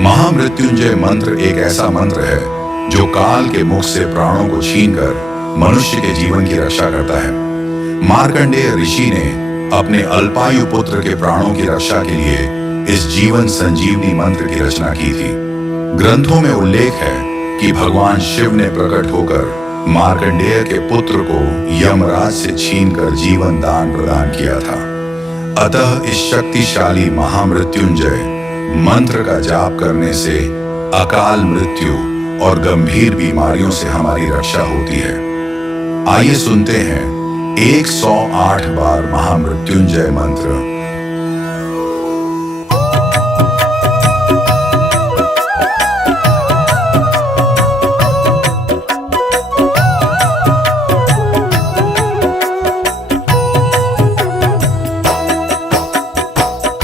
महामृत्युंजय मंत्र एक ऐसा मंत्र है जो काल के मुख से प्राणों को छीनकर मनुष्य के जीवन की रक्षा करता है। मार्कंडेय ऋषि ने अपने अल्पायु पुत्र के प्राणों की रक्षा के लिए इस जीवन संजीवनी मंत्र की रचना की थी। ग्रंथों में उल्लेख है कि भगवान शिव ने प्रकट होकर मार्कंडेय के पुत्र को यमराज से छीनकर जीवन दान प्रदान किया था। अतः इस शक्तिशाली महामृत्युंजय मंत्र का जाप करने से अकाल मृत्यु और गंभीर बीमारियों से हमारी रक्षा होती है। आइए सुनते हैं 108 बार महामृत्युंजय मंत्र।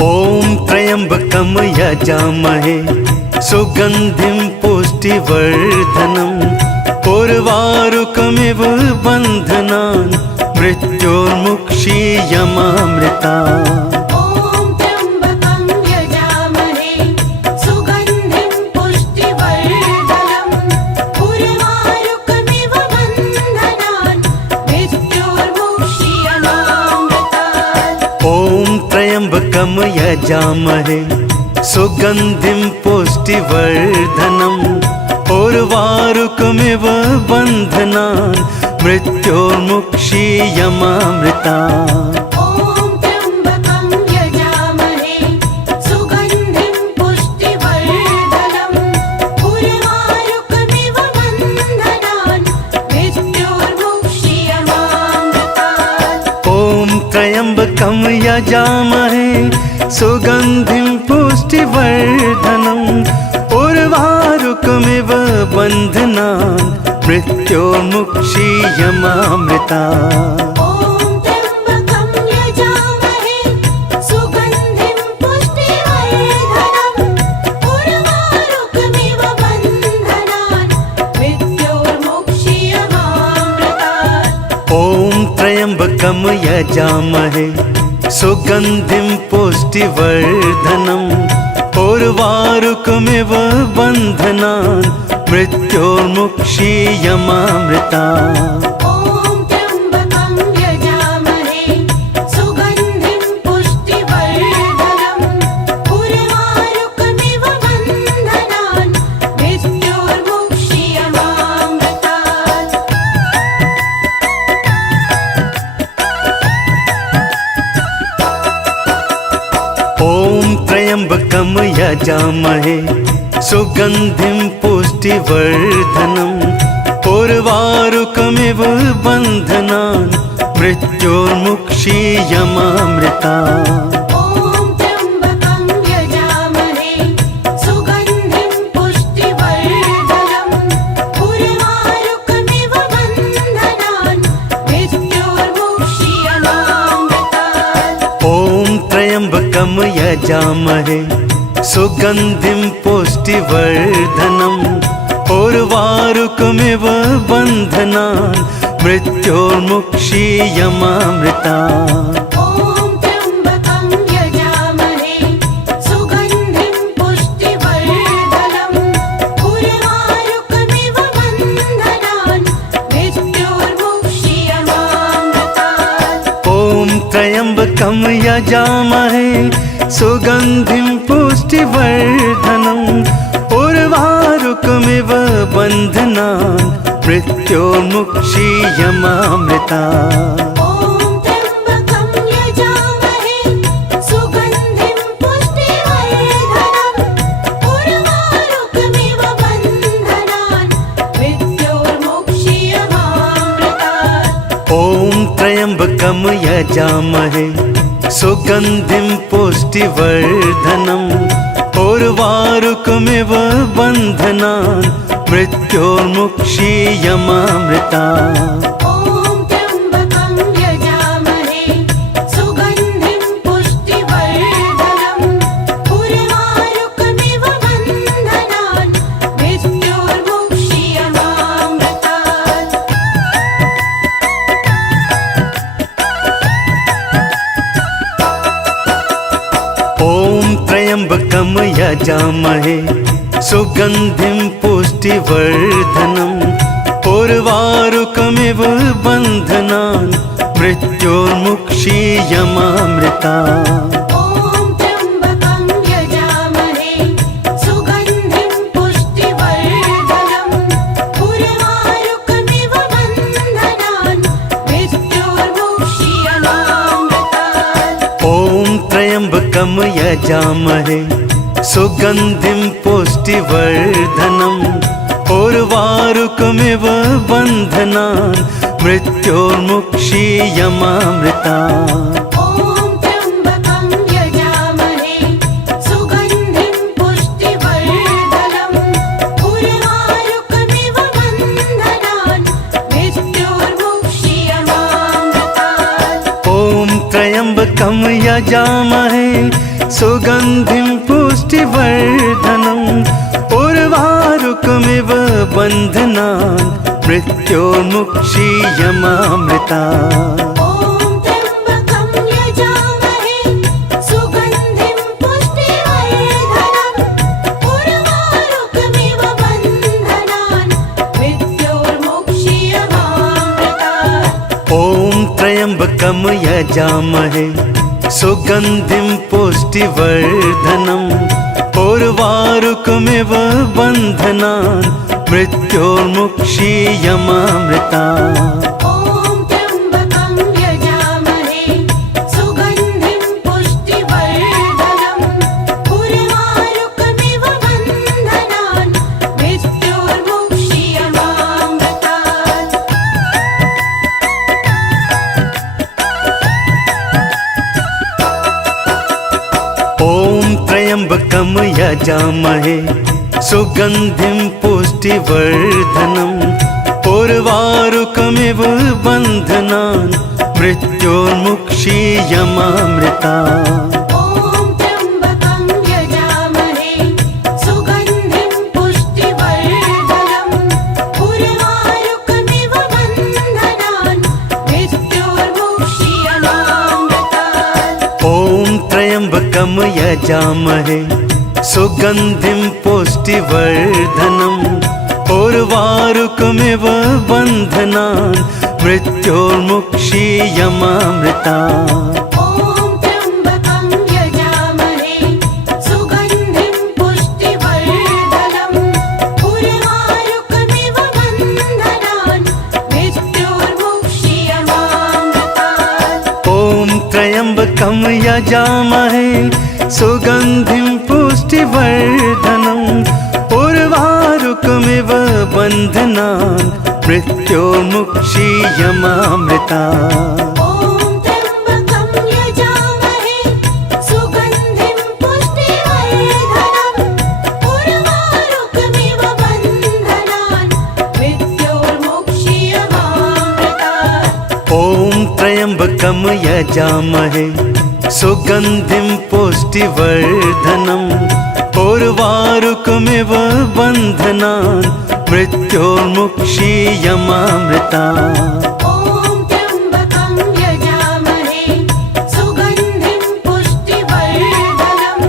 ओम त्र्यंबकम यजामहे सुगंधिं पुष्टिवर्धनम् उर्वारुकमिव बन्धनान् मृत्योर्मुक्षीयमामृता। ओम त्र्यंबकं यजामहे सुगंधिं पुष्टिवर्धनम् उर्वारुकमिव बन्धनान् मृत्योर्मुक्षीयमामृतात्। ओम त्र्यंबकम यजामहे सुगंधिं पुष्टिवर्धनम् उर्वारुकमिव बन्धनान् मृत्योर्मुक्षीयमामृता। ओम त्र्यंबकं यजामहे सुगंधिं पुष्टिवर्धनम् उर्वारुकमिव बन्धनान् मृत्योर्मुक्षीयमामृतात्। ओम त्र्यंबकम यजामहे सुगंधिं पुष्टिवर्धनम् उर्वारुकमिव बन्धनान् मृत्योर्मुक्षीयमामृता। ओम त्र्यंबकं यजामहे सुगंधिं पुष्टिवर्धनम् उर्वारुकमिव बन्धनान् मृत्योर्मुक्षीयमामृतात्। ओम त्र्यंबकम यजामहे सुगंधिं पुष्टिवर्धनम् उर्वारुकमिव बन्धनान् मृत्योर्मुक्षीयमामृता। ओम त्र्यंबकं यजामहे सुगंधिं पुष्टिवर्धनम् उर्वारुकमिव बन्धनान् मृत्योर्मुक्षीयमामृतात्। ओम त्र्यंबकम यजामहे सुगंधिं पुष्टिवर्धनम् उर्वारुकमिव बन्धनान् मृत्योर्मुक्षीयमामृता। ओम त्र्यंबकं यजामहे सुगंधिं पुष्टिवर्धनम् उर्वारुकमिव बन्धनान् मृत्योर्मुक्षीयमामृतात्। ओम त्र्यंबकम यजामहे सुगंधिं पुष्टिवर्धनम् उर्वारुकमिव बन्धनान् मृत्योर्मुक्षीयमामृता। ओम त्र्यंबकं यजामहे सुगंधिं पुष्टिवर्धनम् उर्वारुकमिव बन्धनान् मृत्योर्मुक्षीयमामृतात्। ओम त्र्यंबकम यजामहे सुगंधिं पुष्टिवर्धनम् उर्वारुकमिव बन्धनान् मृत्योर्मुक्षीयमामृता। ओम त्र्यंबकं यजामहे सुगंधिं पुष्टिवर्धनम् उर्वारुकमिव बन्धनान् मृत्योर्मुक्षीयमामृतात्। ओम त्र्यंबकम यजामहे सुगंधिं पुष्टिवर्धनम् उर्वारुकमिव बन्धनान् मृत्योर्मुक्षीयमामृता। ओम त्र्यंबकं यजामहे सुगंधिं पुष्टिवर्धनम् उर्वारुकमिव बन्धनान् मृत्योर्मुक्षीयमामृतात्। ओम त्र्यंबकम यजामहे सुगन्धिं पुष्टिवर्धनम् उर्वारुकमिव बन्धनान् मृत्योर्मुक्षीयमामृता ॐ त्र्यम्बकं यजामहे सुगन्धिं पुष्टिवर्धनम् उर्वारुकमिव बन्धनान् मृत्योर्मुक्षीयमामृतात् ॐ त्र्यम्बकं यजामहे सुगन्धिं पुष्टिवर्धनम् उर्वारुकमिव बन्धनान् मृत्योर्मुक्षीयमामृता ॐ त्र्यम्बकं यजामहे सुगन्धिं पुष्टिवर्धनम् उर्वारुकमिव बन्धनान् मृत्योर्मुक्षीयमामृतात् ॐ त्र्यम्बकं यजामहे सुगन्धिं पुष्टिवर्धनम् उर्वारुकमिव बन्धनान् मृत्योर्मुक्षीयमामृता ॐ त्र्यम्बकं यजामहे सुगन्धिं पुष्टिवर्धनम् उर्वारुकमिव बन्धनान् मृत्योर्मुक्षीयमामृतात् ॐ त्र्यम्बकं यजामहे सुगन्धिं पुष्टिवर्धनम् उर्वारुकमिव बन्धनान् मृत्योर्मुक्षीयमामृता ॐ त्र्यम्बकं यजामहे सुगन्धिं पुष्टिवर्धनम् उर्वारुकमिव बन्धनान् मृत्योर्मुक्षीयमामृतात् ॐ त्र्यम्बकं यजामहे सुगन्धिं पुष्टिवर्धनम् उर्वारुकमिव बन्धनान् मृत्योर्मुक्षीयमामृता ॐ त्र्यम्बकं यजामहे सुगन्धिं पुष्टिवर्धनम् उर्वारुकमिव बन्धनान् मृत्योर्मुक्षीयमामृतात् ॐ त्र्यम्बकं यजामहे सुगन्धिं पुष्टिवर्धनम् उर्वारुकमिव बन्धनान् मृत्योर्मुक्षीयमामृता ॐ त्र्यम्बकं यजामहे सुगन्धिं पुष्टिवर्धनम् उर्वारुकमिव बन्धनान् मृत्योर्मुक्षीयमामृतात् ॐ त्र्यम्बकं यजामहे सुगन्धिं पुष्टिवर्धनम् उर्वारुकमिव बन्धनान् मृत्योर्मुक्षीयमामृता ॐ त्र्यम्बकं यजामहे सुगन्धिं पुष्टिवर्धनम् उर्वारुकमिव बन्धनान् मृत्योर्मुक्षीयमामृतात् ॐ त्र्यम्बकं यजामहे सुगन्धिं पुष्टिवर्धनम् उर्वारुकमिव बन्धनान् मृत्योर्मुक्षीयमामृता ॐ त्र्यम्बकं यजामहे सुगन्धिं पुष्टिवर्धनम्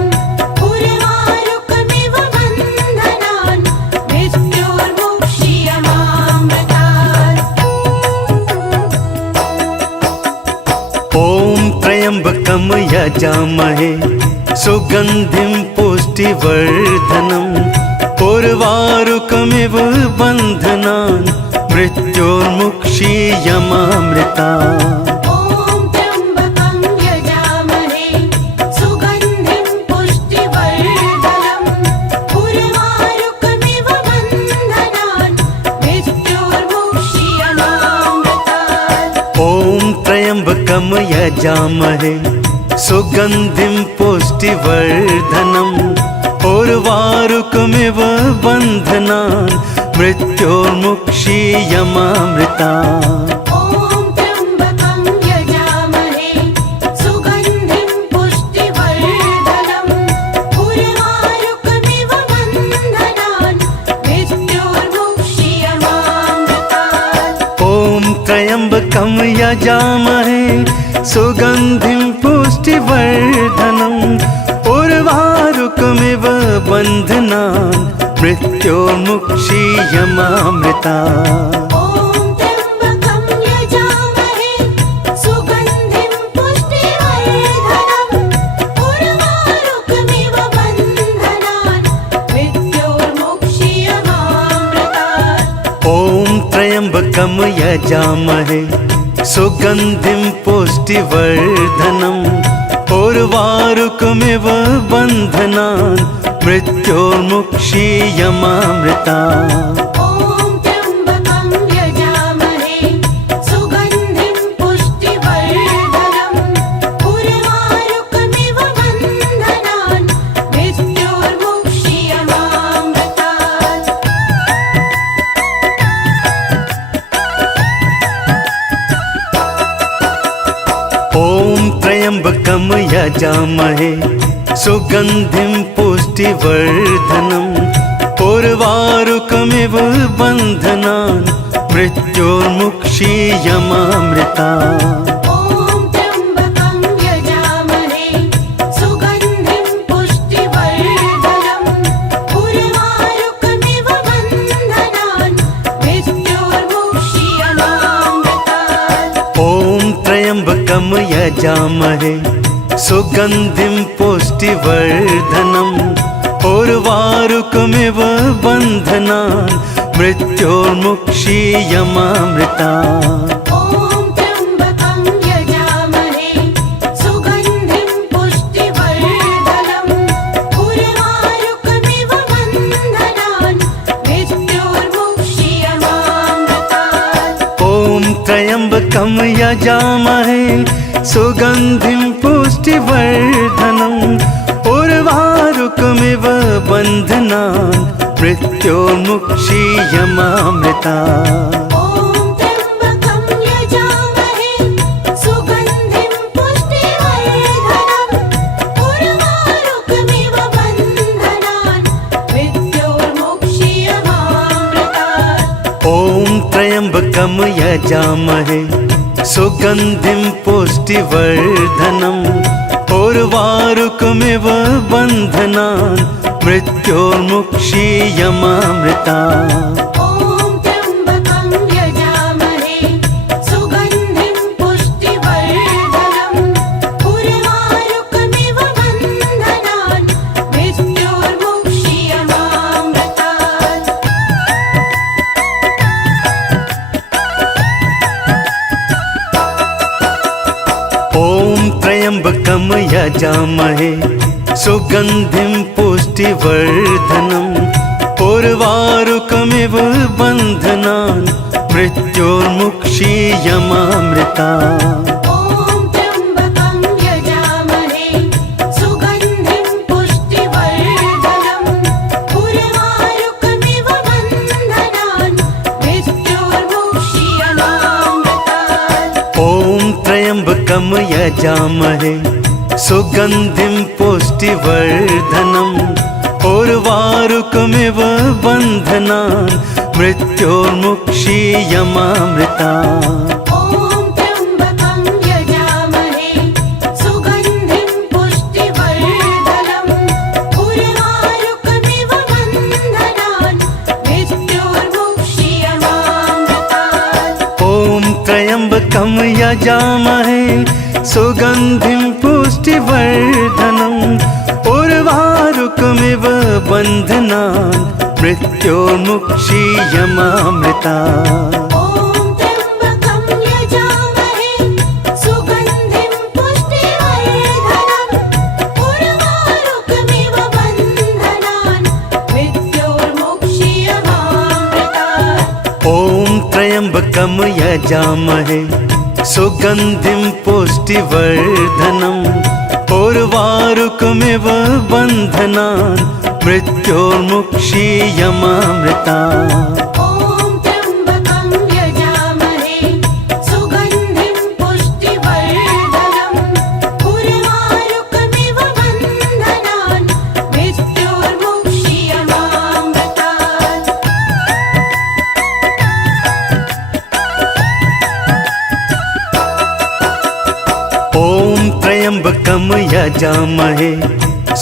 उर्वारुकमिव बन्धनान् मृत्योर्मुक्षीयमामृतात् ॐ त्र्यम्बकं यजामहे सुगन्धिं पुष्टिवर्धनम् उर्वारुकमिव बन्धनान् मृत्योर्मुक्षीयमामृता ॐ त्र्यम्बकं यजामहे सुगन्धिं पुष्टिवर्धनम् उर्वारुकमिव बन्धनान् मृत्योर्मुक्षीयमामृतात् ॐ त्र्यम्बकं यजामहे सुगन्धिं पुष्टिवर्धनम् उर्वारुकमिव बन्धनान् मृत्योर्मुक्षीयमामृता ॐ त्र्यम्बकं यजामहे सुगन्धिं पुष्टिवर्धनम् उर्वारुकमिव बन्धनान् मृत्योर्मुक्षीयमामृतात् ॐ त्र्यम्बकं यजामहे सुगन्धिं पुष्टिवर्धनम् उर्वारुकमिव उर्वारुकमिव बन्धनान् मृत्योर्मुक्षीयमामृता ॐ त्र्यम्बकं यजामहे सुगन्धिं पुष्टिवर्धनम् उर्वारुकमिव बन्धनान् मृत्योर्मुक्षीयमामृतात् ॐ त्र्यम्बकं यजामहे सुगन्धिं पुष्टिवर्धनम् उर्वारुकमिव बन्धनान् मृत्योर्मुक्षीयमामृता ॐ त्र्यम्बकं यजामहे सुगन्धिं पुष्टिवर्धनम् उर्वारुकमिव बन्धनान् मृत्योर्मुक्षीयमामृतात् ॐ त्र्यम्बकं यजामहे सुगन्धिं पुष्टिवर्धनम् उर्वारुकमिव बन्धनान् मृत्योर्मुक्षीयमामृता ॐ त्र्यम्बकं यजामहे सुगन्धिं पुष्टिवर्धनम् उर्वारुकमिव बन्धनान् मृत्योर्मुक्षीयमामृतात् ॐ त्र्यम्बकं यजामहे सुगन्धिं पुष्टिवर्धनम् उर्वारुकमिव बन्धनान् मृत्योर्मुक्षीयमामृता ॐ त्र्यम्बकं यजामहे सुगन्धिं पुष्टिवर्धनम् उर्वारुकमिव बन्धनान् मृत्योर्मुक्षीयमामृतात् ॐ त्र्यम्बकं यजामहे सुगन्धिं पुष्टिवर्धनम् उर्वारुकमिव बन्धनान् मृत्योर्मुक्षीयमामृता ॐ त्र्यम्बकं यजामहे सुगन्धिं पुष्टिवर्धनम् उर्वारुकमिव बन्धनान् मृत्योर्मुक्षीयमामृतात् ॐ त्र्यम्बकं यजामहे सुगन्धिं पुष्टिवर्धनम् उर्वारुकमिव बन्धनान् मृत्योर्मुक्षीयमामृता ॐ त्र्यम्बकं यजामहे सुगन्धिं पुष्टिवर्धनम् उर्वारुकमिव बन्धनान् मृत्योर्मुक्षीयमामृतात् ॐ त्र्यम्बकं यजामहे सुगन्धिं पुष्टिवर्धनम् उर्वारुकमिव बन्धनान् मृत्योर्मुक्षीयमामृता ॐ त्र्यम्बकं यजामहे सुगन्धिं पुष्टिवर्धनम् उर्वारुकमिव बन्धनान् मृत्योर्मुक्षीयमामृतात् ॐ त्र्यम्बकं यजामहे सुगन्धिं पुष्टिवर्धनम् उर्वारुकमिव बन्धनान् मृत्योर्मुक्षीयमामृता ॐ त्र्यम्बकं यजामहे सुगन्धिं पुष्टिवर्धनम् उर्वारुकमिव बन्धनान् मृत्योर्मुक्षीयमामृतात् ॐ त्र्यम्बकं यजामहे सुगन्धिं पुष्टिवर्धनम् उर्वारुकमिव बन्धनान् मृत्योर्मुक्षीयमामृता ॐ त्र्यम्बकं यजामहे सुगन्धिं पुष्टिवर्धनम् उर्वारुकमिव बन्धनान् मृत्योर्मुक्षीयमामृतात् ॐ त्र्यम्बकं यजामहे सुगन्धिं पुष्टिवर्धनम् उर्वारुकमिव बन्धनान् मृत्योर्मुक्षीयमामृता ॐ त्र्यम्बकं यजामहे सुगन्धिं पुष्टिवर्धनम् उर्वारुकमिव बन्धनान् मृत्योर्मुक्षीयमामृतात् ॐ त्र्यम्बकं यजामहे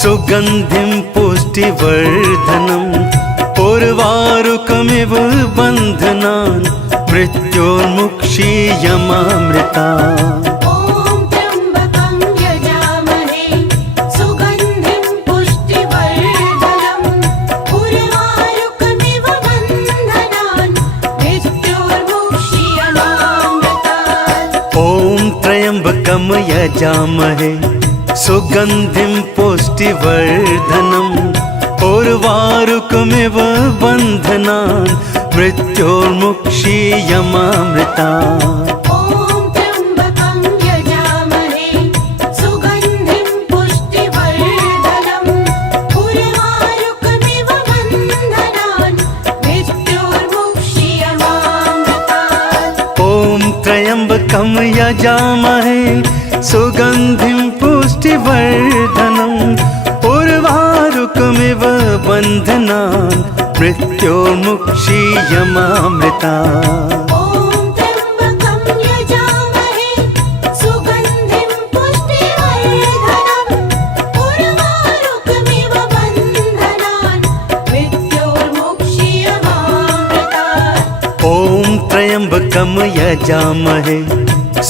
सुगन्धिं पुष्टिवर्धनम् उर्वारुकमिव बन्धनान् मृत्योर्मुक्षीयमामृता ॐ त्र्यम्बकं यजामहे सुगन्धिं पुष्टिवर्धनम् उर्वारुकमिव बन्धनान् मृत्योर्मुक्षीयमामृतात् ॐ त्र्यम्बकं यजामहे सुगन्धिं पुष्टिवर्धनम् उर्वारुकमिव बन्धनान् मृत्योर्मुक्षीयमामृता ॐ त्र्यम्बकं यजामहे सुगन्धिं पुष्टिवर्धनम् उर्वारुकमिव बन्धनान् मृत्योर्मुक्षीयमामृतात् ॐ त्र्यम्बकं यजामहे सुगन्धिं पुष्टिवर्धनम् उर्वारुकमिव बन्धनान् मृत्योर्मुक्षीयमामृता ॐ त्र्यम्बकं यजामहे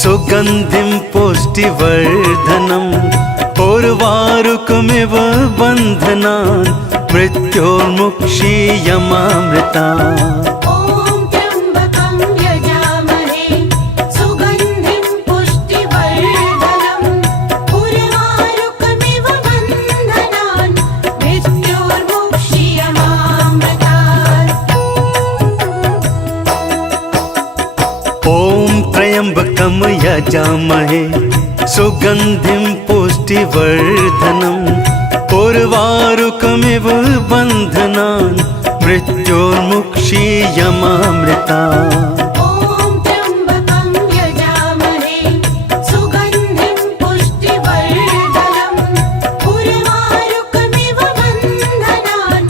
सुगन्धिं पुष्टिवर्धनम् उर्वारुकमिव बन्धनान् मृत्योर्मुक्षीयमामृतात् ॐ त्र्यम्बकं यजामहे सुगन्धिं पुष्टिवर्धनम् उर्वारुकमिव बन्धनान् मृत्योर्मुक्षीयमामृता ॐ त्र्यम्बकं यजामहे सुगन्धिं पुष्टिवर्धनम् उर्वारुकमिव बन्धनान् मृत्योर्मुक्षीयमामृतात् ॐ त्र्यम्बकं यजामहे सुगन्धिं पुष्टिवर्धनम् उर्वारुकमिव बन्धनान्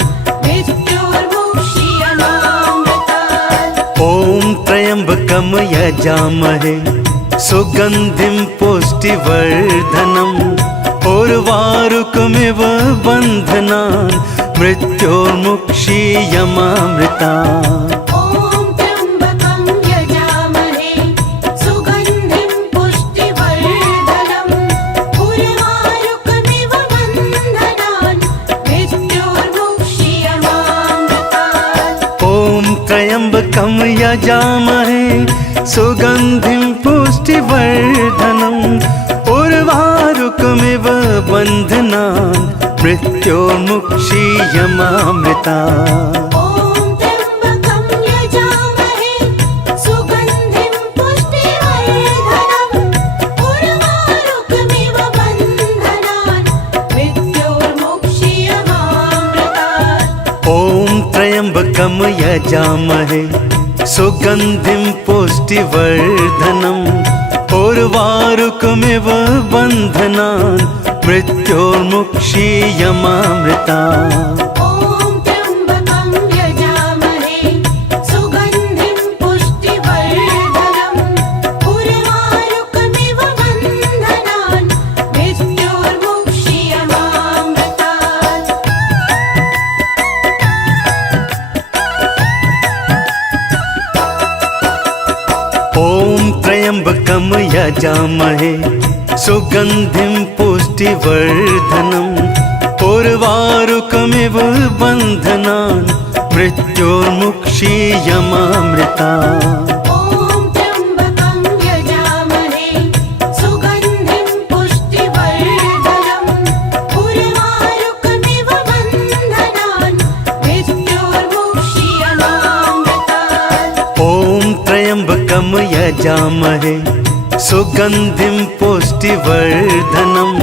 मृत्योर्मुक्षीयमामृता ॐ त्र्यम्बकं यजामहे सुगन्धिं पुष्टिवर्धनम् उर्वारुकमिव बन्धनान् मृत्योर्मुक्षीयमामृतात् ॐ त्र्यम्बकं यजामहे सुगन्धिं पुष्टिवर्धनम् उर्वारुकमिव बन्धनान् मृत्योर्मुक्षीयमामृता ॐ त्र्यम्बकं यजामहे सुगन्धिं पुष्टिवर्धनम् उर्वारुकमिव बन्धनान् मृत्योर्मुक्षीयमामृतात् ॐ त्र्यम्बकं यजामहे सुगन्धिं पुष्टिवर्धनम् उर्वारुकमिव बन्धनान् मृत्योर्मुक्षीयमामृता ॐ त्र्यम्बकं यजामहे सुगन्धिं पुष्टिवर्धनम् उर्वारुकमिव बन्धनान् मृत्योर्मुक्षीयमामृतात् ॐ त्र्यम्बकं यजामहे सुगन्धिं पुष्टिवर्धनम् उर्वारुकमिव बन्धनान् मृत्योर्मुक्षीयमामृता ॐ त्र्यम्बकं यजामहे सुगन्धिं पुष्टिवर्धनम् उर्वारुकमिव बन्धनान् मृत्योर्मुक्षीयमामृतात् ॐ त्र्यम्बकं यजामहे सुगन्धिं पुष्टिवर्धनम् उर्वारुकमिव बन्धनान् मृत्योर्मुक्षीयमामृता ॐ त्र्यम्बकं यजामहे सुगन्धिं पुष्टिवर्धनम् उर्वारुकमिव बन्धनान् मृत्योर्मुक्षीयमामृतात् ॐ त्र्यम्बकं यजामहे सुगन्धिं पुष्टिवर्धनम्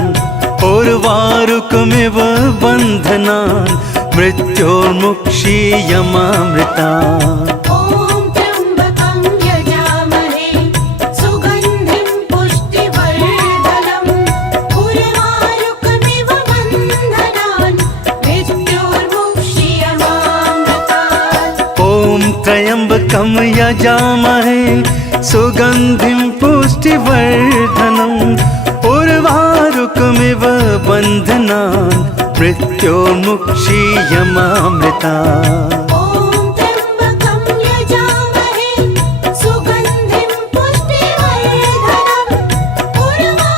उर्वारुकमिव बन्धनान् मृत्योर्मुक्षीयमामृता ॐ त्र्यम्बकं यजामहे सुगन्धिं पुष्टिवर्धनम् उर्वारुकमिव बन्धनान् मृत्योर्मुक्षीयमामृतात् ॐ त्र्यम्बकं यजामहे सुगन्धिं पुष्टिवर्धनम् उर्वारुकमिव बन्धनान् मृत्योर्मुक्षीयमामृता ॐ त्र्यम्बकं यजामहे सुगन्धिं पुष्टिवर्धनम्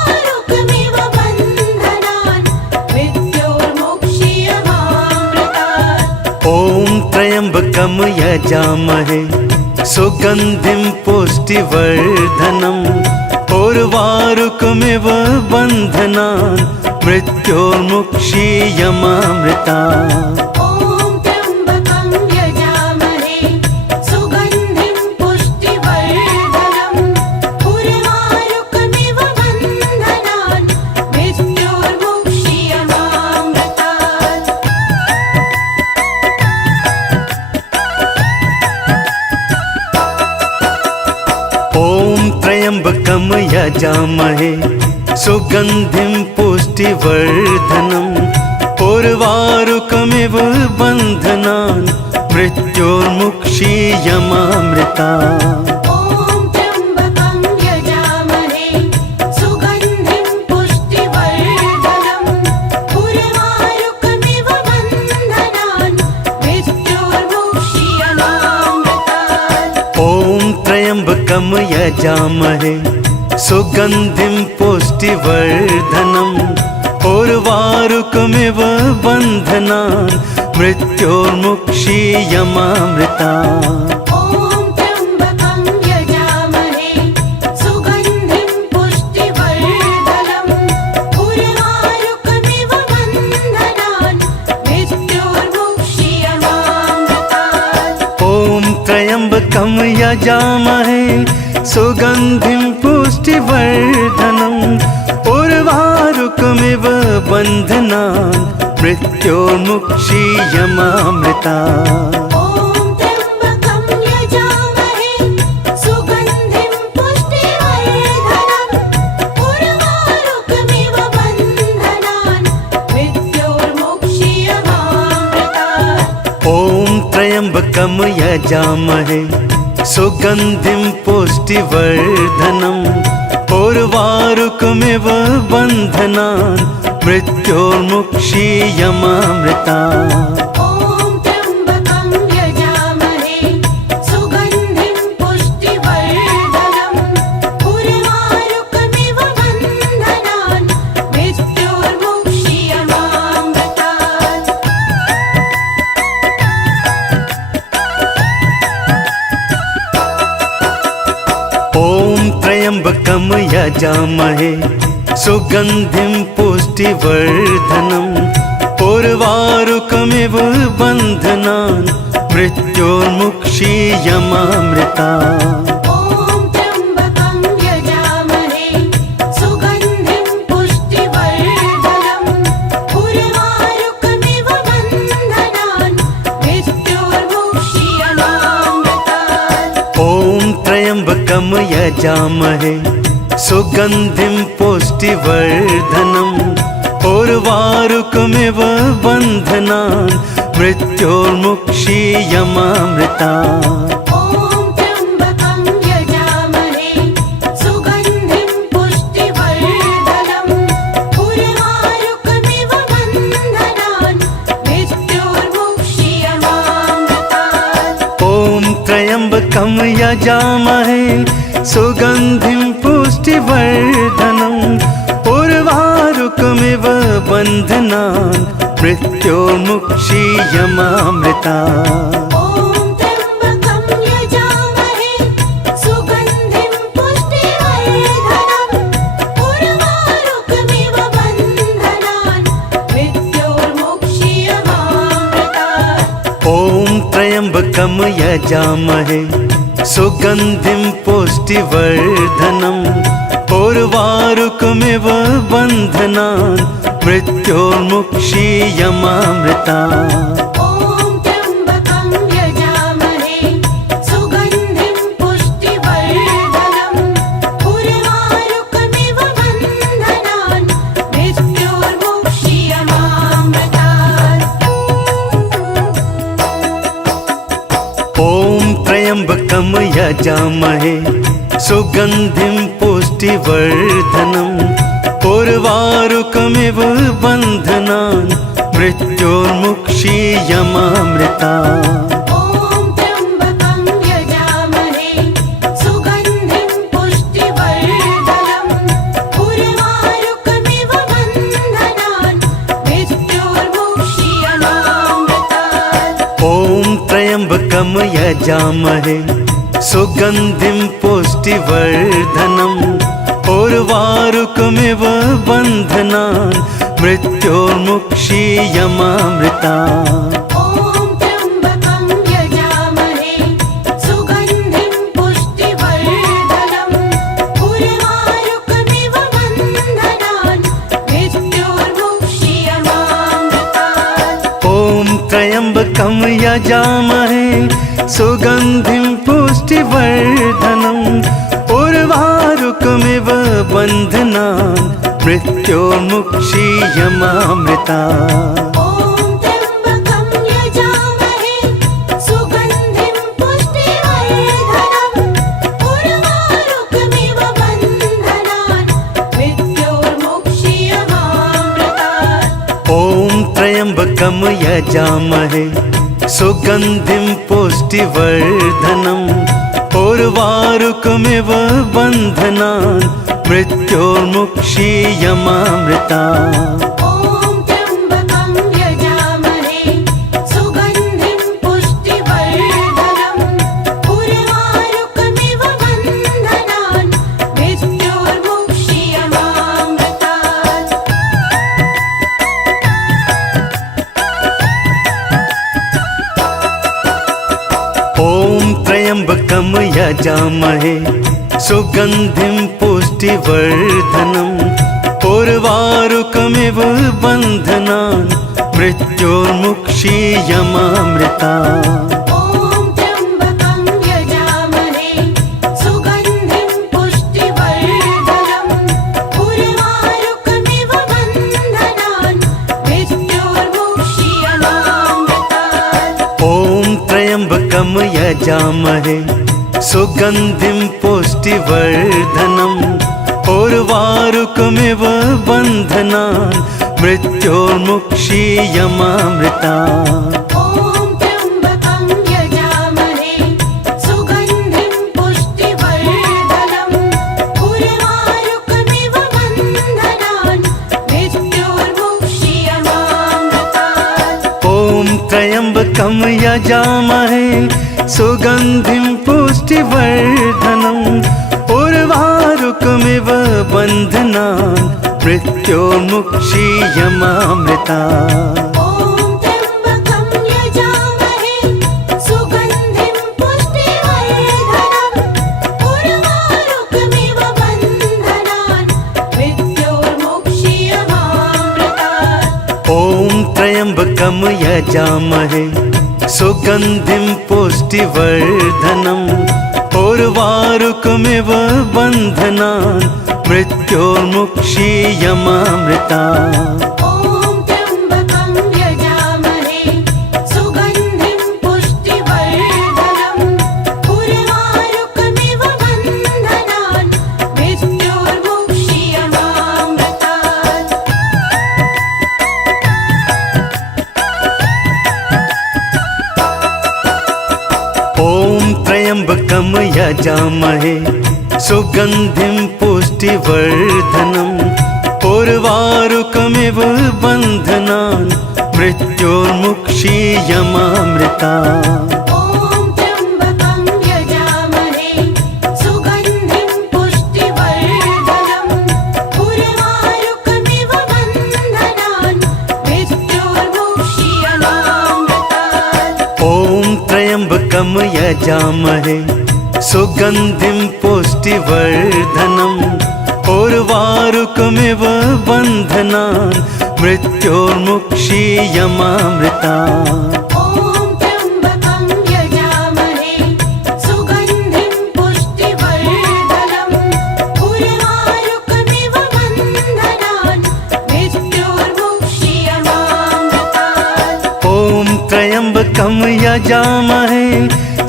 उर्वारुकमिव बन्धनान् मृत्योर्मुक्षीयमामृतात् ॐ त्र्यम्बकं यजामहे सुगन्धिं पुष्टिवर्धनम् उर्वारुकमिव बन्धनान् मृत्योर्मुक्षीयमामृता ॐ त्र्यम्बकं यजामहे सुगन्धिं पुष्टिवर्धनम् उर्वारुकमिव बन्धनान् मृत्योर्मुक्षीयमामृतात् ॐ त्र्यम्बकं यजामहे सुगन्धिं पुष्टिवर्धनम् उर्वारुकमिव बन्धनान् मृत्योर्मुक्षीयमामृता ॐ त्र्यम्बकं यजामहे सुगन्धिं पुष्टिवर्धनम् उर्वारुकमिव बन्धनान् मृत्योर्मुक्षीयमामृतात् ॐ त्र्यम्बकं यजामहे सुगन्धिं पुष्टिवर्धनम् उर्वारुकमिव बन्धनान् मृत्योर्मुक्षीयमामृता ॐ त्र्यम्बकं यजामहे सुगन्धिं पुष्टिवर्धनम् उर्वारुकमिव बन्धनान् मृत्योर्मुक्षीयमामृतात् ॐ त्र्यम्बकं यजामहे सुगन्धिं पुष्टिवर्धनम् उर्वारुकमिव बन्धनान् मृत्योर्मुक्षीयमामृता ॐ त्र्यम्बकं यजामहे सुगन्धिं पुष्टिवर्धनम् उर्वारुकमिव बन्धनान् मृत्योर्मुक्षीयमामृतात् ॐ त्र्यम्बकं यजामहे सुगन्धिं पुष्टिवर्धनम् उर्वारुकमिव बन्धनान् मृत्योर्मुक्षीयमामृता ॐ त्र्यम्बकं यजामहे सुगन्धिं पुष्टिवर्धनम् उर्वारुकमिव बन्धनान् मृत्योर्मुक्षीयमामृतात् ॐ त्र्यम्बकं यजामहे सुगन्धिं पुष्टिवर्धनम् उर्वारुकमिव बन्धनान् मृत्योर्मुक्षीयमामृता ॐ त्र्यम्बकं यजामहे सुगन्धिं पुष्टिवर्धनम् उर्वारुकमिव बन्धनान् मृत्योर्मुक्षीयमामृतात् ॐ त्र्यम्बकं यजामहे सुगन्धिं पुष्टिवर्धनम् उर्वारुकमिव बन्धनान् मृत्योर्मुक्षीयमामृता ॐ त्र्यम्बकं यजामहे सुगन्धिं पुष्टिवर्धनम् उर्वारुकमिव बन्धनान् मृत्योर्मुक्षीयमामृतात् ॐ त्र्यम्बकं यजामहे सुगन्धिं पुष्टिवर्धनम् उर्वारुकमिव बन्धनान् मृत्योर्मुक्षीयमामृता ॐ त्र्यम्बकं यजामहे सुगन्धिं पुष्टिवर्धनम् उर्वारुकमिव बन्धनान् मृत्योर्मुक्षीयमामृतात् ॐ त्र्यम्बकं यजामहे सुगन्धिं पुष्टिवर्धनम् उर्वारुकमिव बन्धनान् मृत्योर्मुक्षीयमामृता ॐ त्र्यम्बकं यजामहे सुगन्धिं पुष्टिवर्धनम् उर्वारुकमिव बन्धनान् मृत्योर्मुक्षीयमामृतात् ॐ त्र्यम्बकं यजामहे सुगन्धिं पुष्टिवर्धनम् उर्वारुकमिव बन्धनान् मृत्योर्मुक्षीयमामृता ॐ त्र्यम्बकं यजामहे सुगन्धिं पुष्टिवर्धनम् उर्वारुकमिव बन्धनान् मृत्योर्मुक्षीयमामृतात् ॐ त्र्यम्बकं यजामहे सुगन्धिं पुष्टिवर्धनम् उर्वारुकमिव बन्धनान् मृत्योर्मुक्षीयमामृता ॐ त्र्यम्बकं यजामहे सुगन्धिं पुष्टिवर्धनम् उर्वारुकमिव बन्धनान् मृत्योर्मुक्षीयमामृतात् ॐ त्र्यम्बकं यजामहे सुगन्धिं पुष्टिवर्धनम् उर्वारुकमिव बन्धनान् मृत्योर्मुक्षीयमामृता ॐ त्र्यम्बकं यजामहे सुगन्धिं पुष्टिवर्धनम् उर्वारुकमिव बन्धनान् मृत्योर्मुक्षीयमामृतात् ॐ त्र्यम्बकं यजामहे सुगन्धिं पुष्टिवर्धनम् उर्वारुकमिव बन्धनान् मृत्योर्मुक्षीयमामृता ॐ त्र्यम्बकं यजामहे सुगन्धिं पुष्टिवर्धनम् उर्वारुकमिव बन्धनान् मृत्योर्मुक्षीयमामृतात् ॐ त्र्यम्बकं यजामहे सुगन्धिं पुष्टिवर्धनम् उर्वारुकमिव बन्धनान् मृत्योर्मुक्षीयमामृता ॐ त्र्यम्बकं यजामहे सुगन्धिं पुष्टिवर्धनम् उर्वारुकमिव बन्धनान् मृत्योर्मुक्षीयमामृतात् ॐ त्र्यम्बकं यजामहे सुगन्धिं पुष्टिवर्धनम् उर्वारुकमिव बन्धनान् मृत्योर्मुक्षीयमामृता ॐ त्र्यम्बकं यजामहे सुगन्धिं पुष्टिवर्धनम् उर्वारुकमिव बन्धनान् मृत्योर्मुक्षीयमामृतात् ॐ त्र्यम्बकं यजामहे सुगन्धिं पुष्टिवर्धनम् उर्वारुकमिव बन्धनान् मृत्योर्मुक्षीयमामृता ॐ त्र्यम्बकं यजामहे सुगन्धिं पुष्टिवर्धनम् उर्वारुकमिव बन्धनान् मृत्योर्मुक्षीयमामृतात् ॐ त्र्यम्बकं यजामहे सुगन्धिं पुष्टिवर्धनम् उर्वारुकमिव बन्धनान् मृत्योर्मुक्षीयमामृता ॐ त्र्यम्बकं यजामहे सुगन्धिं पुष्टिवर्धनम् उर्वारुकमिव बन्धनान् मृत्योर्मुक्षीयमामृतात् ॐ त्र्यम्बकं यजामहे सुगन्धिं पुष्टिवर्धनम् उर्वारुकमिव बन्धनान् मृत्योर्मुक्षीयमामृता ॐ त्र्यम्बकं यजामहे सुगन्धिं पुष्टिवर्धनम् उर्वारुकमिव बन्धनान् मृत्योर्मुक्षीयमामृतात् ॐ त्र्यम्बकं यजामहे सुगन्धिं पुष्टिवर्धनम् उर्वारुकमिव बन्धनान् मृत्योर्मुक्षीयमामृता ॐ त्र्यम्बकं यजामहे सुगन्धिं पुष्टिवर्धनम् उर्वारुकमिव बन्धनान् मृत्योर्मुक्षीयमामृतात् ॐ त्र्यम्बकं यजामहे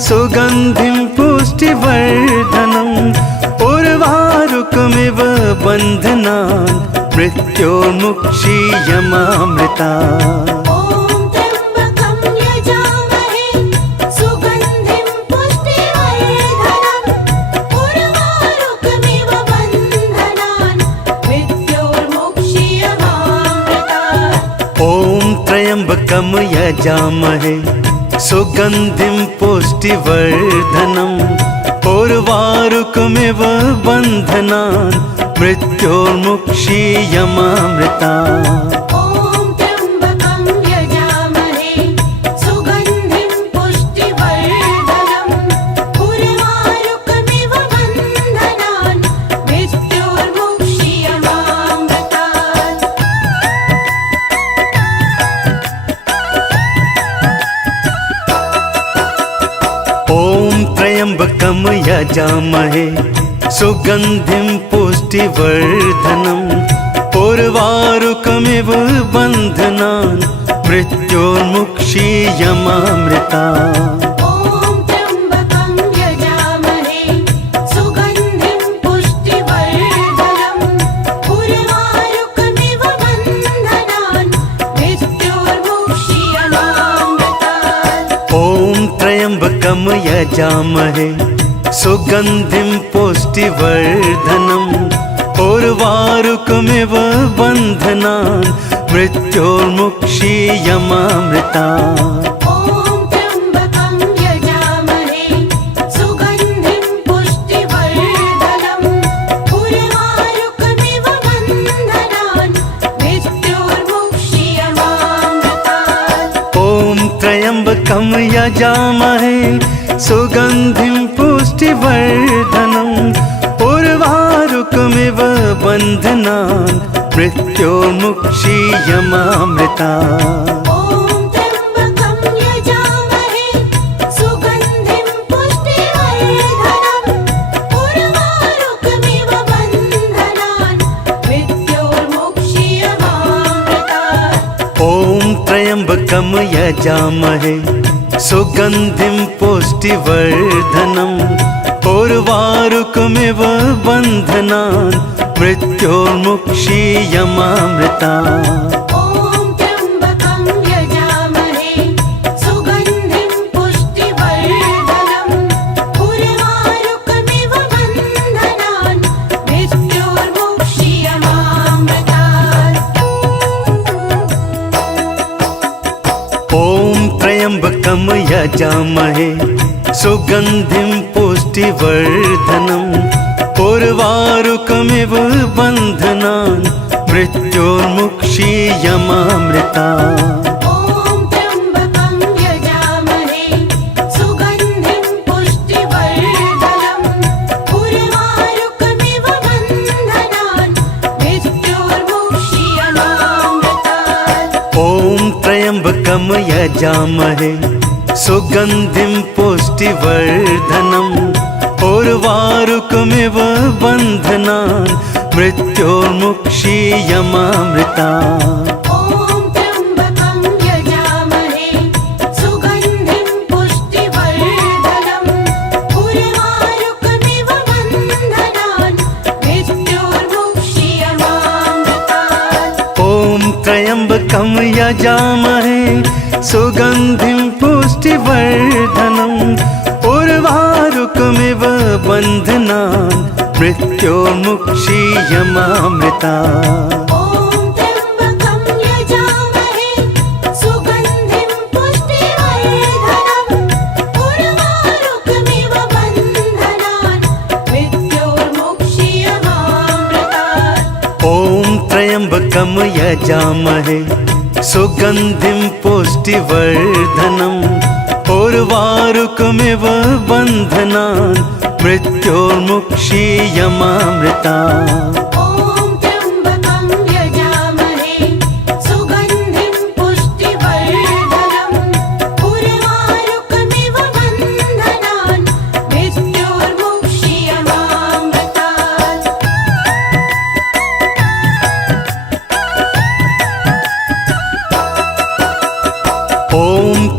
सुगन्धिं पुष्टिवर्धनम् उर्वारुकमिव बन्धनान् मृत्योर्मुक्षीयमामृता ॐ यजामहे सुगन्धिं पुष्टिवर्धनम् उर्वारुकमिव बन्धनान् मृत्योर्मुक्षीयमामृता ॐ त्र्यम्बकं यजामहे सुगन्धिं पुष्टिवर्धनम् उर्वारुकमिव बन्धनान् मृत्योर्मुक्षीयमामृतात् ॐ त्र्यम्बकं यजामहे सुगन्धिं पुष्टिवर्धनम् उर्वारुकमिव बन्धनान् मृत्योर्मुक्षीयमामृता ॐ त्र्यम्बकं यजामहे सुगन्धिं पुष्टिवर्धनम् उर्वारुकमिव बन्धनान् मृत्योर्मुक्षीयमामृतात् ॐ त्र्यम्बकं यजामहे सुगन्धिं पुष्टिवर्धनम् उर्वारुकमिव बन्धनान् मृत्योर्मुक्षीयमामृता ॐ त्र्यम्बकं यजामहे सुगन्धिं पुष्टिवर्धनम् उर्वारुकमिव बन्धनान् मृत्योर्मुक्षीयमामृतात् ॐ त्र्यम्बकं यजामहे सुगन्धिं पुष्टिवर्धनम् उर्वारुकमिव बन्धनान् मृत्योर्मुक्षीयमामृता ॐ त्र्यम्बकं यजामहे सुगन्धिं पुष्टिवर्धनम् उर्वारुकमिव बन्धनान् मृत्योर्मुक्षीयमामृतात् ॐ त्र्यम्बकं यजामहे सुगन्धिं पुष्टिवर्धनम् उर्वारुकमिव बन्धनान् मृत्योर्मुक्षीयमामृता ॐ त्र्यम्बकं यजामहे सुगन्धिं पुष्टिवर्धनम् उर्वारुकमिव बन्धनान् मृत्योर्मुक्षीयमामृतात् ॐ त्र्यम्बकं यजामहे सुगन्धिं पुष्टिवर्धनम् उर्वारुकमिव बन्धनान् मृत्योर्मुक्षीयमामृता ॐ त्र्यम्बकं यजामहे सुगन्धिं पुष्टिवर्धनम् उर्वारुकमिव बन्धनान् मृत्योर्मुक्षीयमामृतात् ॐ त्र्यम्बकं यजामहे सुगन्धिं पुष्टिवर्धनम् उर्वारुकमिव बन्धनान् मृत्योर्मुक्षीयमामृता ॐ त्र्यम्बकं यजामहे सुगन्धिं पुष्टिवर्धनम् उर्वारुकमिव बन्धनान् मृत्योर्मुक्षीयमामृतात् ॐ त्र्यम्बकं यजामहे सुगन्धिं पुष्टिवर्धनम् उर्वारुकमिव बन्धनान् मृत्योर्मुक्षीयमामृता ॐ त्र्यम्बकं यजामहे सुगन्धिं पुष्टिवर्धनम् उर्वारुकमिव बन्धनान् मृत्योर्मुक्षीयमामृतात् ॐ त्र्यम्बकं यजामहे सुगन्धिं पुष्टिवर्धनम् उर्वारुकमिव बन्धनान् मृत्योर्मुक्षीयमामृता ॐ त्र्यम्बकं यजामहे सुगन्धिं पुष्टिवर्धनम् उर्वारुकमिव बन्धनान् मृत्योर्मुक्षीयमामृतात् ॐ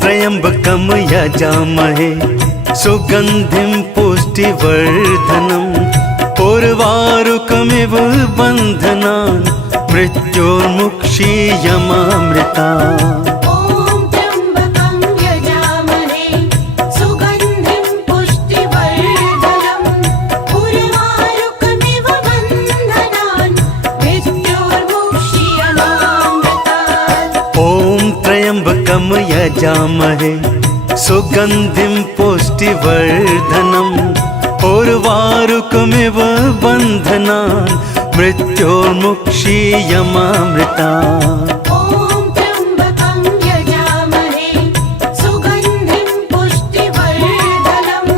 त्र्यम्बकं यजामहे सुगन्धिं पुष्टिवर्धनम् उर्वारुकमिव बन्धनान् मृत्योर्मुक्षीयमामृता ॐ त्र्यम्बकं यजामहे सुगन्धिं पुष्टिवर्धनम् उर्वारुकमिव बन्धनान् मृत्योर्मुक्षीयमामृतात् ॐ त्र्यम्बकं यजामहे सुगन्धिं पुष्टिवर्धनम् उर्वारुकमिव बन्धनान् मृत्योर्मुक्षीयमामृतात्। ॐ त्र्यम्बकं यजामहे सुगन्धिं पुष्टिवर्धनम्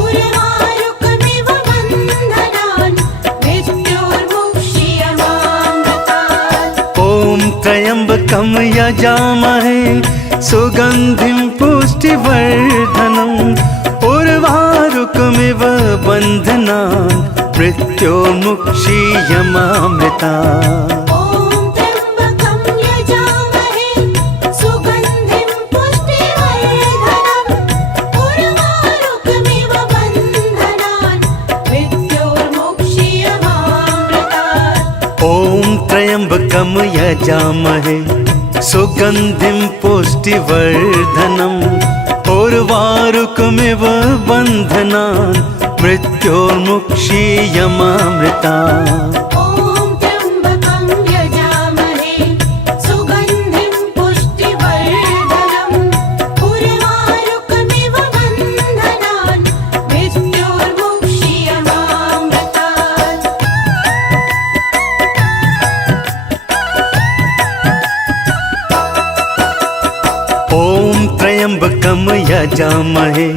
उर्वारुकमिव बन्धनान् मृत्योर्मुक्षीयमामृतात्। ॐ त्र्यम्बकं यजामहे सुगन्धिं पुष्टिवर्धनम् उर्वारुकमिव बन्धनान् मृत्योर्मुक्षीयमामृतात्। ॐ त्र्यम्बकं यजामहे सुगन्धिं पुष्टिवर्धनम् उर्वारुकमिव बन्धनान् मृत्योर्मुक्षीयमामृतात्। ॐ त्र्यम्बकं यजामहे सुगन्धिं पुष्टिवर्धनम् उर्वारुकमिव बन्धनान् मृत्योर्मुक्षीयमामृतात्। ॐ त्र्यम्बकं यजामहे सुगन्धिं पुष्टिवर्धनम् उर्वारुकमिव बन्धनान् मृत्योर्मुक्षीयमामृतात्। ॐ त्र्यम्बकं यजामहे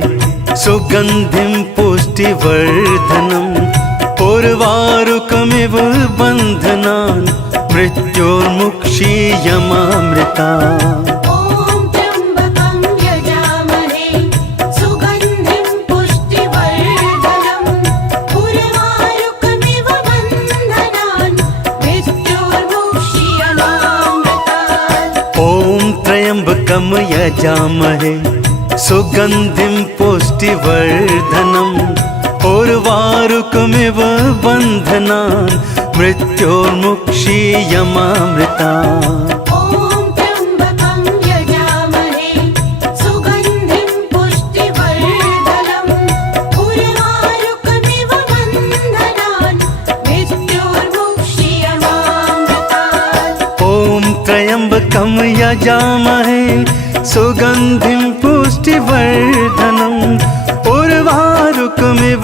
सुगन्धिं पुष्टिवर्धनम् उर्वारुकमिव बन्धनान् मृत्योर्मुक्षीयमामृतात्। ॐ त्र्यम्बकं यजामहे सुगन्धिं पुष्टिवर्धनम् उर्वारुकमिव बन्धनान् मृत्योर्मुक्षीयमामृतात्। ॐ त्र्यम्बकं यजामहे सुगन्धिं पुष्टिवर्धनम् उर्वारुकमिव बन्धनान् मृत्योर्मुक्षीयमामृतात्। ॐ त्र्यम्बकं यजामहे सुगन्धिं पुष्टिवर्धनम् उर्वारुकमिव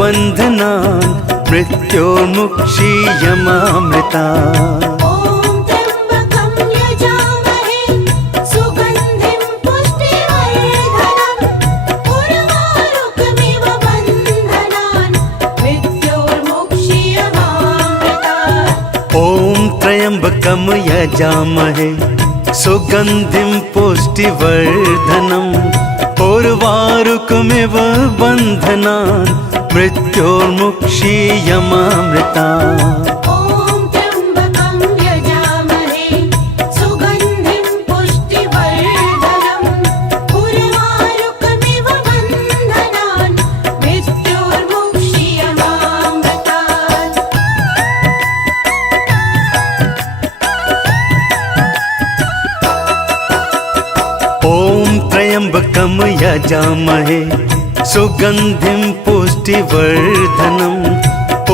बन्धनान् मृत्योर्मुक्षीयमामृतात्। ॐ त्र्यम्बकं यजामहे सुगन्धिं पुष्टिवर्धनम् उर्वारुकमिव बन्धनान् मृत्योर्मुक्षीयमामृतात्। ॐ त्र्यम्बकं यजामहे सुगन्धिं पुष्टिवर्धनम् उर्वारुकमिव बन्धनान् मृत्योर्मुक्षीयमामृतात्। ॐ त्र्यम्बकं यजामहे सुगन्धिं पुष्टिवर्धनम् उर्वारुकमिव बन्धनान् मृत्योर्मुक्षीयमामृतात्। ॐ त्र्यम्बकं यजामहे सुगन्धिं पुष्टिवर्धनम् उर्वारुकमिव बन्धनान् मृत्योर्मुक्षीयमामृतात्। ॐ त्र्यम्बकं यजामहे सुगन्धिं पुष्टिवर्धनम्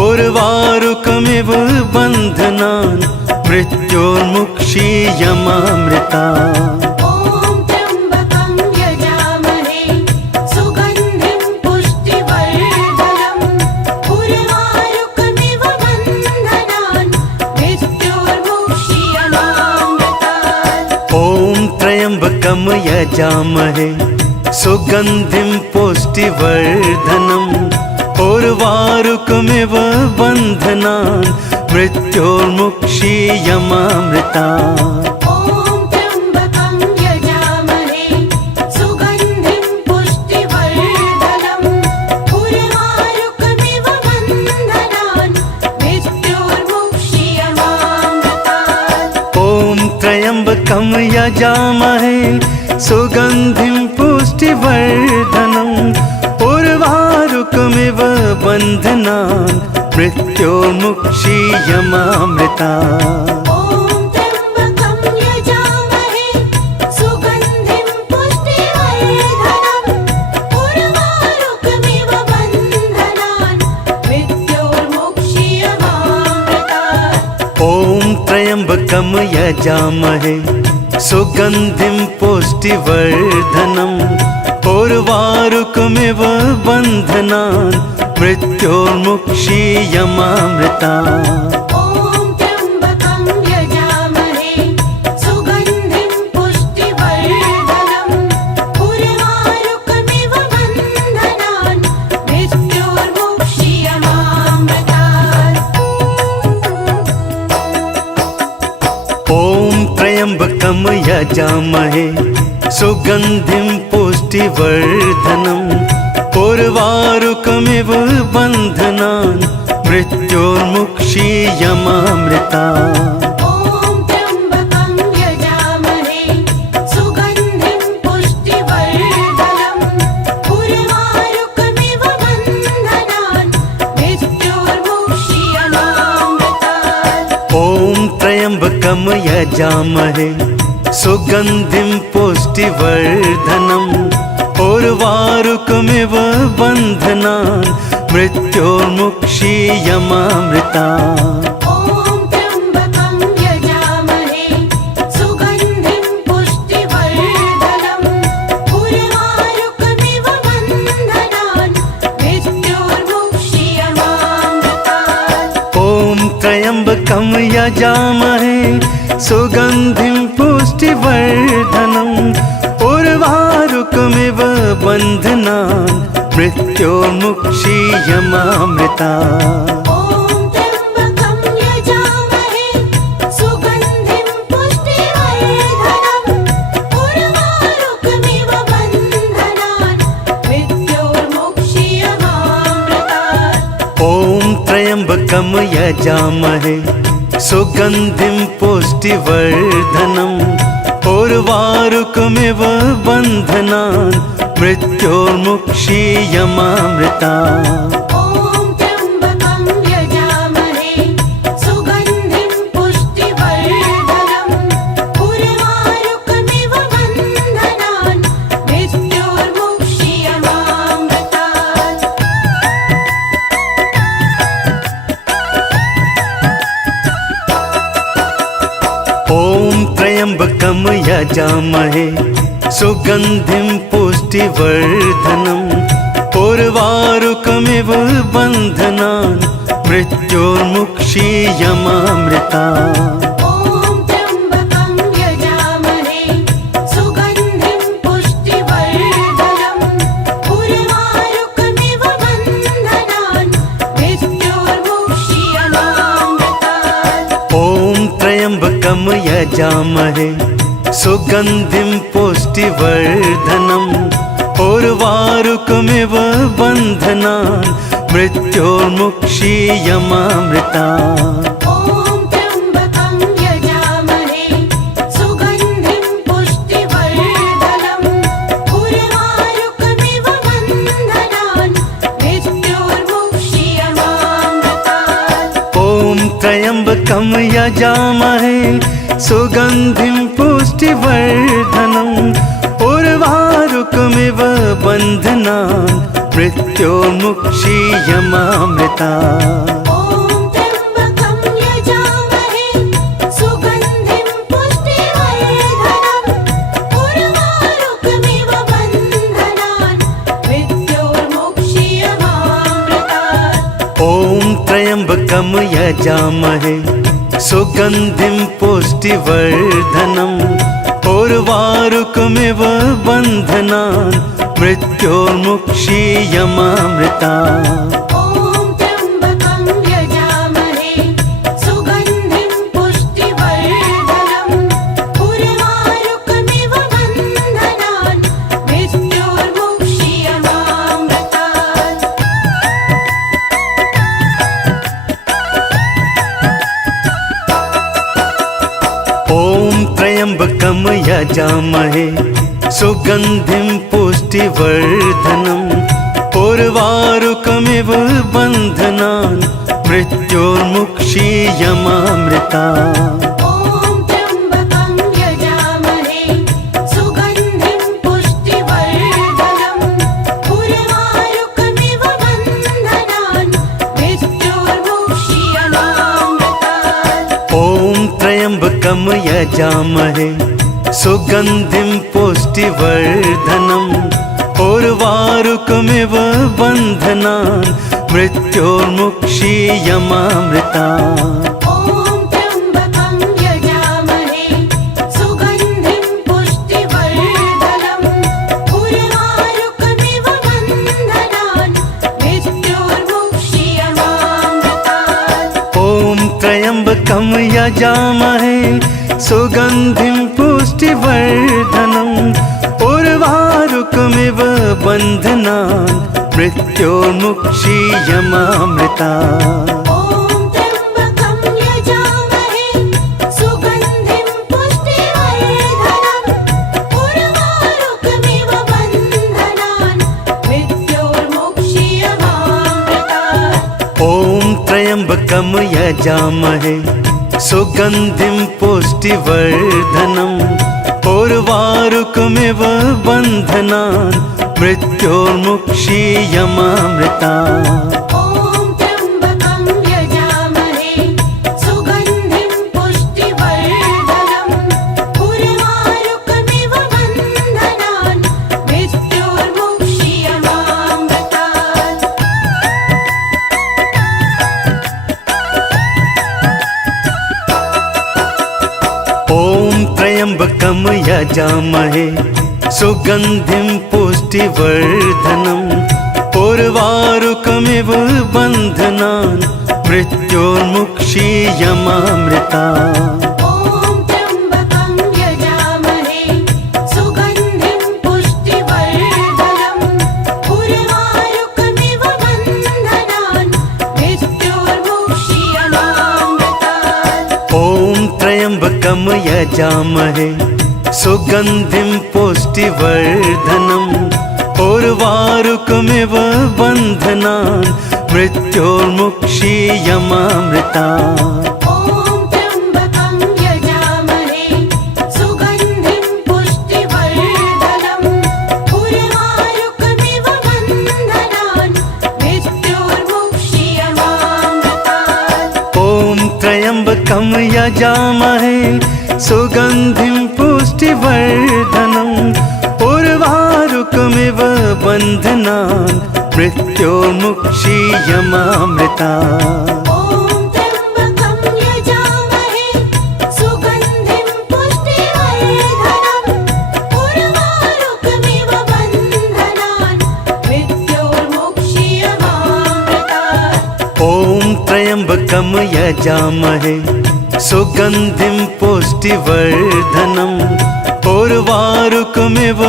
उर्वारुकमिव बन्धनान् मृत्योर्मुक्षीयमामृतात्। ॐ त्र्यम्बकं यजामहे सुगन्धिं पुष्टिवर्धनम् उर्वारुकमिव बन्धनान् मृत्योर्मुक्षीयमामृतात्। ॐ त्र्यम्बकं यजामहे सुगन्धिं पुष्टिवर्धनम् उर्वारुकमिव बन्धनान् मृत्योर्मुक्षीयमामृतात्। ॐ त्र्यम्बकं यजामहे सुगन्धिं पुष्टिवर्धनम् उर्वारुकमिव बन्धनान् मृत्योर्मुक्षीयमामृतात्। ॐ त्र्यम्बकं यजामहे सुगन्धिं पुष्टिवर्धनम् उर्वारुकमिव बन्धनान् मृत्योर्मुक्षीयमामृतात्। ॐ त्र्यम्बकं यजामहे सुगन्धिं पुष्टिवर्धनम् उर्वारुकमिव बन्धनान् मृत्योर्मुक्षीयमामृतात्। ॐ त्र्यम्बकं यजामहे सुगन्धिं पुष्टिवर्धनम् उर्वारुकमिव बन्धनान् मृत्योर्मुक्षीयमामृतात्। ॐ त्र्यम्बकं यजामहे सुगन्धिं पुष्टिवर्धनम् उर्वारुकमिव बन्धनान् मृत्योर्मुक्षीयमामृतात्। ॐ त्र्यम्बकं यजामहे सुगन्धिं पुष्टिवर्धनम् उर्वारुकमिव बन्धनान् मृत्योर्मुक्षीयमामृतात्। ॐ त्र्यम्बकं यजामहे सुगन्धिं पुष्टिवर्धनम् उर्वारुकमिव बन्धनान् मृत्योर्मुक्षीयमामृतात्। ॐ त्र्यम्बकं यजामहे सुगन्धिं पुष्टिवर्धनम् उर्वारुकमिव बन्धनान् मृत्योर्मुक्षीयमामृतात्। ॐ त्र्यम्बकं यजामहे सुगन्धिं पुष्टिवर्धनम् उर्वारुकमिव बन्धनान् मृत्योर्मुक्षीयमामृतात्। ॐ त्र्यम्बकं यजामहे सुगन्धिं पुष्टिवर्धनम् उर्वारुकमिव बन्धनान् मृत्योर्मुक्षीयमामृतात्। ॐ त्र्यम्बकं यजामहे सुगन्धिं पुष्टिवर्धनम् उर्वारुकमिव बन्धनान् मृत्योर्मुक्षीयमामृतात्। ॐ त्र्यम्बकं यजामहे सुगन्धिं पुष्टिवर्धनम् उर्वारुकमिव बन्धनान् मृत्योर्मुक्षीयमामृतात्। ॐ त्र्यम्बकं यजामहे सुगन्धिं पुष्टिवर्धनम् उर्वारुकमिव बन्धनान् मृत्योर्मुक्षीयमामृतात्। ॐ त्र्यम्बकं यजामहे सुगन्धिं पुष्टिवर्धनम् उर्वारुकमिव बन्धनान् मृत्योर्मुक्षीयमामृतात्। ॐ त्र्यम्बकं यजामहे सुगन्धिं पुष्टिवर्धनम् उर्वारुकमिव बन्धनान् मृत्योर्मुक्षीयमामृतात्। ॐ त्र्यम्बकं यजामहे सुगन्धिं पुष्टिवर्धनम् उर्वारुकमिव बन्धनान् मृत्योर्मुक्षीयमामृतात्। ॐ त्र्यम्बकं यजामहे सुगन्धिं पुष्टिवर्धनम् उर्वारुकमिव बन्धनान् मृत्योर्मुक्षीयमामृतात्। ॐ त्र्यम्बकं यजामहे सुगन्धिं पुष्टिवर्धनम् उर्वारुकमिव बन्धनान् मृत्योर्मुक्षीयमामृतात्। ॐ त्र्यम्बकं यजामहे सुगन्धिं पुष्टिवर्धनम् उर्वारुकमिव बन्धनान् मृत्योर्मुक्षीयमामृतात्। ॐ त्र्यम्बकं यजामहे सुगन्धिं पुष्टिवर्धनम् उर्वारुकमिव बन्धनान् मृत्योर्मुक्षीयमामृतात्। ॐ त्र्यम्बकं यजामहे सुगन्धिं पुष्टिवर्धनम् उर्वारुकमिव बन्धनान् मृत्योर्मुक्षीयमामृतात्। ॐ त्र्यम्बकं यजामहे सुगन्धिं पुष्टिवर्धनम् उर्वारुकमिव बन्धनान् मृत्योर्मुक्षीयमामृतात्। ॐ त्र्यम्बकं यजामहे सुगन्धिं पुष्टिवर्धनम् उर्वारुकमिव बन्धनान् मृत्योर्मुक्षीयमामृतात्। ॐ त्र्यम्बकं यजामहे सुगन्धिं पुष्टिवर्धनम् उर्वारुकमिव बन्धनान् मृत्योर्मुक्षीयमामृतात् ॐ त्र्यम्बकं यजामहे सुगन्धिं पुष्टिवर्धनम् उर्वारुकमिव बन्धनान् मृत्योर्मुक्षीयमामृतात् ॐ त्र्यम्बकं यजामहे सुगन्धिं पुष्टिवर्धनम् उर्वारुकमिव बन्धनान् मृत्योर्मुक्षीयमामृतात् ॐ त्र्यम्बकं यजामहे सुगन्धिं पुष्टिवर्धनम् उर्वारुकमिव बन्धनान् मृत्योर्मुक्षीयमामृतात् ॐ त्र्यम्बकं यजामहे सुगन्धिं पुष्टिवर्धनम् उर्वारुकमिव बन्धनान् मृत्योर्मुक्षीयमामृतात् ॐ त्र्यम्बकं यजामहे सुगन्धिं पुष्टिवर्धनम् उर्वारुकमिव बन्धनान् मृत्योर्मुक्षीयमामृतात् ॐ त्र्यम्बकं यजामहे सुगन्धिं पुष्टिवर्धनम् उर्वारुकमिव बन्धनान् मृत्योर्मुक्षीयमामृतात् ॐ त्र्यम्बकं यजामहे सुगन्धिं पुष्टिवर्धनम् उर्वारुकमिव बन्धनान् मृत्योर्मुक्षीयमामृतात् ॐ त्र्यम्बकं यजामहे सुगन्धिं पुष्टिवर्धनम् उर्वारुकमिव बन्धनान् मृत्योर्मुक्षीयमामृतात् ॐ त्र्यम्बकं यजामहे सुगन्धिं पुष्टिवर्धनम् उर्वारुकमिव बन्धनान् मृत्योर्मुक्षीयमामृतात् ॐ त्र्यम्बकं यजामहे सुगन्धिं पुष्टिवर्धनम् उर्वारुकमिव बन्धनान् मृत्योर्मुक्षीयमामृतात् ॐ त्र्यम्बकं यजामहे सुगन्धिं पुष्टिवर्धनम् उर्वारुकमिव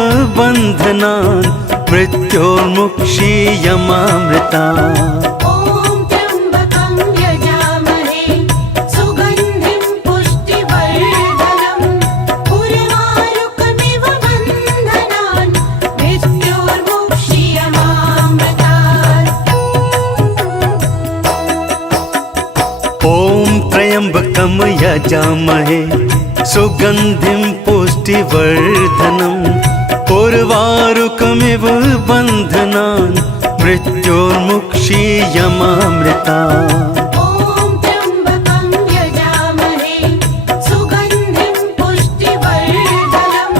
बन्धनान् मृत्योर्मुक्षीयमामृतात् ॐ त्र्यम्बकं यजामहे सुगन्धिं पुष्टिवर्धनम् उर्वारुकमिव बन्धनान् मृत्योर्मुक्षीयमामृतात् ॐ त्र्यम्बकं यजामहे सुगन्धिं पुष्टिवर्धनम् उर्वारुकमिव बन्धनान् मृत्योर्मुक्षीयमामृतात् ॐ त्र्यम्बकं यजामहे सुगन्धिं पुष्टिवर्धनम् उर्वारुकमिव बन्धनान् मृत्योर्मुक्षीयमामृतात् ॐ त्र्यम्बकं यजामहे सुगन्धिं पुष्टिवर्धनम्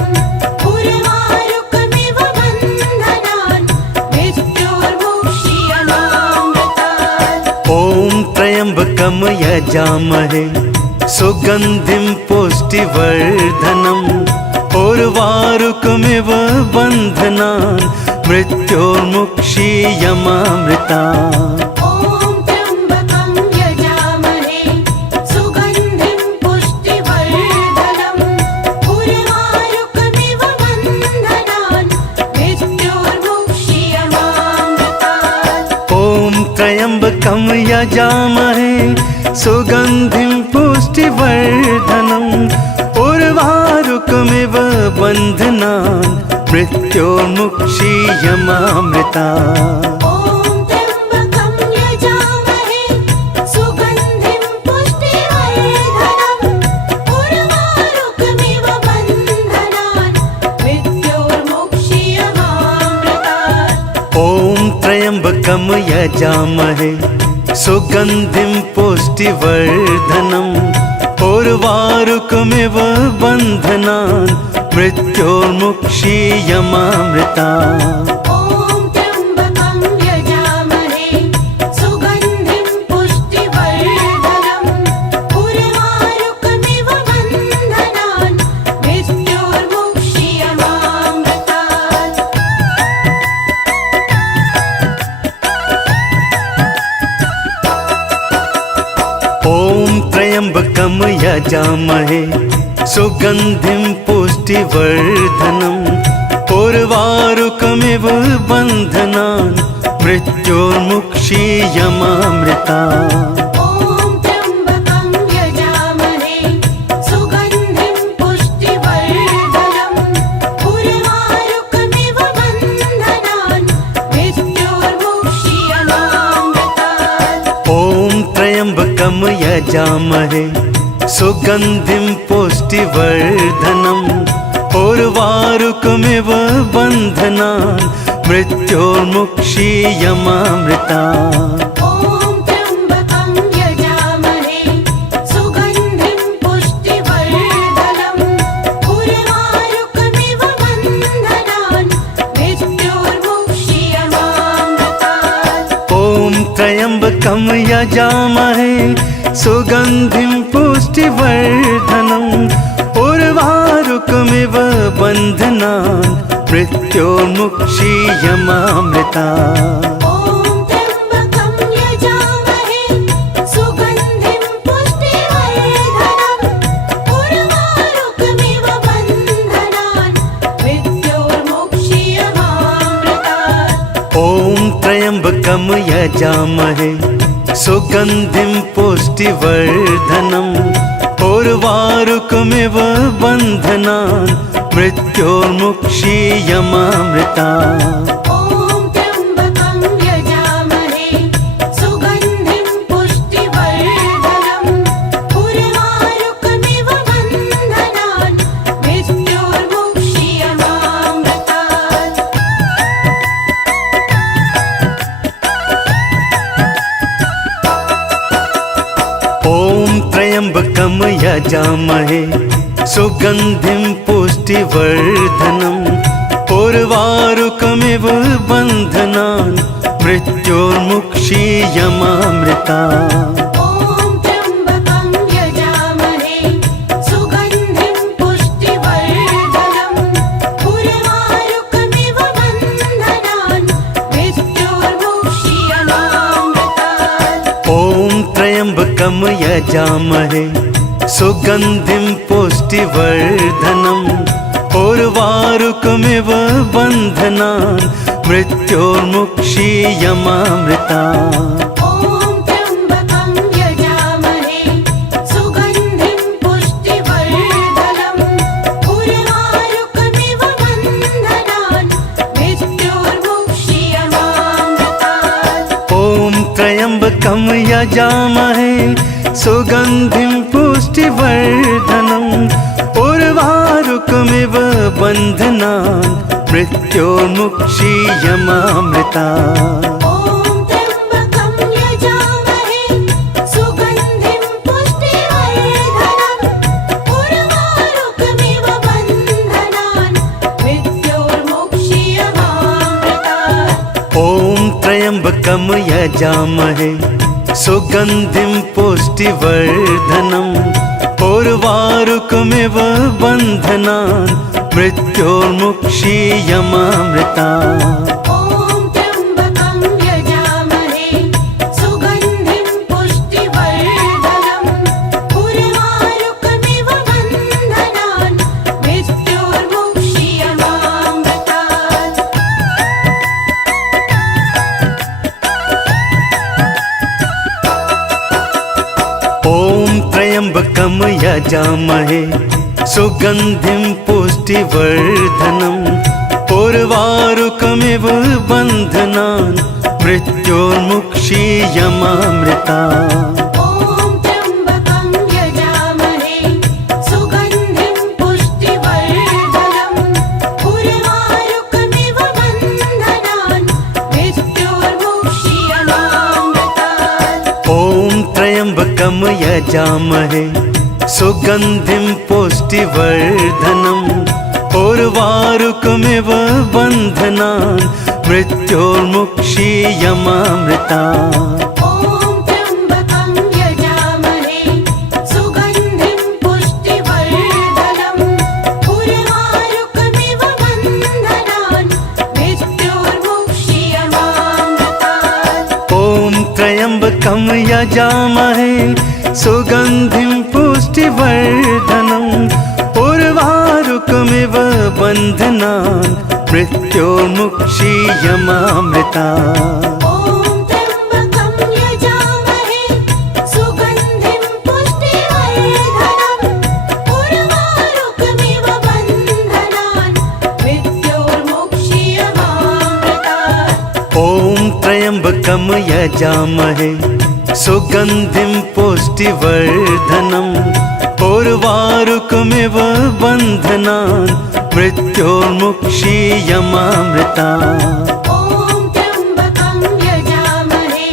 उर्वारुकमिव बन्धनान् मृत्योर्मुक्षीयमामृतात् ॐ त्र्यम्बकं यजामहे सुगन्धिं पुष्टिवर्धनम् उर्वारुकमिव बन्धनान् मृत्योर्मुक्षीयमामृतात् ॐ त्र्यम्बकं यजामहे सुगन्धिं पुष्टिवर्धनम् उर्वारुकमिव बन्धनान् मृत्योर्मुक्षीयमामृतात् ॐ त्र्यम्बकं यजामहे सुगन्धिं पुष्टिवर्धनम् उर्वारुकमिव बन्धनान् मृत्योर्मुक्षीयमामृतात् ॐ त्र्यम्बकं यजामहे सुगन्धिं पुष्टिवर्धनम् उर्वारुकमिव बन्धनान् मृत्योर्मुक्षीयमामृतात् ॐ त्र्यम्बकं यजामहे सुगन्धिं पुष्टिवर्धनम् उर्वारुकमिव बन्धनान् मृत्योर्मुक्षीयमामृता ॐ त्र्यम्बकं यजामहे सुगन्धिं पुष्टिवर्धनम् उर्वारुकमिव बन्धनान् मृत्योर्मुक्षीयमामृतात् ॐ त्र्यम्बकं यजामहे सुगन्धिं पुष्टिवर्धनम् उर्वारुकमिव बन्धनान् मृत्योर्मुक्षीयमामृता ॐ त्र्यम्बकं यजामहे सुगन्धिं पुष्टिवर्धनम् उर्वारुकमिव बन्धनान् मृत्योर्मुक्षीयमामृतात् ॐ त्र्यम्बकं यजामहे सुगन्धिं पुष्टिवर्धनम् उर्वारुकमिव बन्धनान् मृत्योर्मुक्षीयमामृता ॐ त्र्यम्बकं यजामहे सुगन्धिं पुष्टिवर्धनम् उर्वारुकमिव बन्धनान् मृत्योर्मुक्षीयमामृतात् ॐ त्र्यम्बकं यजामहे सुगन्धिं पुष्टिवर्धनम् उर्वारुकमिव बन्धनान् मृत्योर्मुक्षीयमामृता ॐ त्र्यम्बकं यजामहे सुगन्धिं पुष्टिवर्धनम् उर्वारुकमिव बन्धनान् मृत्योर्मुक्षीयमामृतात् ॐ त्र्यम्बकं यजामहे सुगन्धिं पुष्टिवर्धनम् उर्वारुकमिव बन्धनान् मृत्योर्मुक्षीयमामृता ॐ त्र्यम्बकं यजामहे सुगन्धिं पुष्टिवर्धनम् उर्वारुकमिव बन्धनान् मृत्योर्मुक्षीयमामृतात् ॐ त्र्यम्बकं यजामहे सुगन्धिं पुष्टिवर्धनम् उर्वारुकमिव बन्धनान् मृत्योर्मुक्षीयमामृता ॐ त्र्यम्बकं यजामहे सुगन्धिं पुष्टिवर्धनम् उर्वारुकमिव बन्धनान् मृत्योर्मुक्षीयमामृतात् ॐ त्र्यम्बकं यजामहे सुगन्धिं पुष्टिवर्धनम् उर्वारुकमिव बन्धनान् मृत्योर्मुक्षीयमामृता ॐ त्र्यम्बकं यजामहे सुगन्धिं पुष्टिवर्धनम् उर्वारुकमिव बन्धनान् मृत्योर्मुक्षीयमामृतात् ॐ त्र्यम्बकं यजामहे सुगन्धिं पुष्टिवर्धनम् उर्वारुकमिव बन्धनान् मृत्योर्मुक्षीयमामृता ॐ त्र्यम्बकं यजामहे सुगन्धिं पुष्टिवर्धनम् उर्वारुकमिव बन्धनान् मृत्योर्मुक्षीयमामृतात् ॐ त्र्यम्बकं यजामहे सुगन्धिं पुष्टिवर्धनम् उर्वारुकमिव बन्धनान् मृत्योर्मुक्षीयमामृता ॐ त्र्यम्बकं यजामहे सुगन्धिं पुष्टिवर्धनम् उर्वारुकमिव बन्धनान् मृत्योर्मुक्षीयमामृतात् ॐ त्र्यम्बकं यजामहे सुगन्धिं पुष्टिवर्धनम् उर्वारुकमिव बन्धनान् मृत्योर्मुक्षीयमामृता ॐ त्र्यम्बकं यजामहे सुगन्धिं पुष्टिवर्धनम् उर्वारुकमिव बन्धनान् मृत्योर्मुक्षीयमामृतात् ॐ त्र्यम्बकं यजामहे सुगन्धिं पुष्टिवर्धनम् उर्वारुकमिव बन्धनान् मृत्योर्मुक्षीयमामृता ॐ त्र्यम्बकं यजामहे सुगन्धिं पुष्टिवर्धनम् उर्वारुकमिव बन्धनान् मृत्योर्मुक्षीयमामृतात् ॐ त्र्यम्बकं यजामहे सुगन्धिं पुष्टिवर्धनम् उर्वारुकमिव बन्धनान् मृत्योर्मुक्षीयमामृता ॐ त्र्यम्बकं यजामहे सुगन्धिं पुष्टिवर्धनम् उर्वारुकमिव बन्धनान् मृत्योर्मुक्षीयमामृतात् ॐ त्र्यम्बकं यजामहे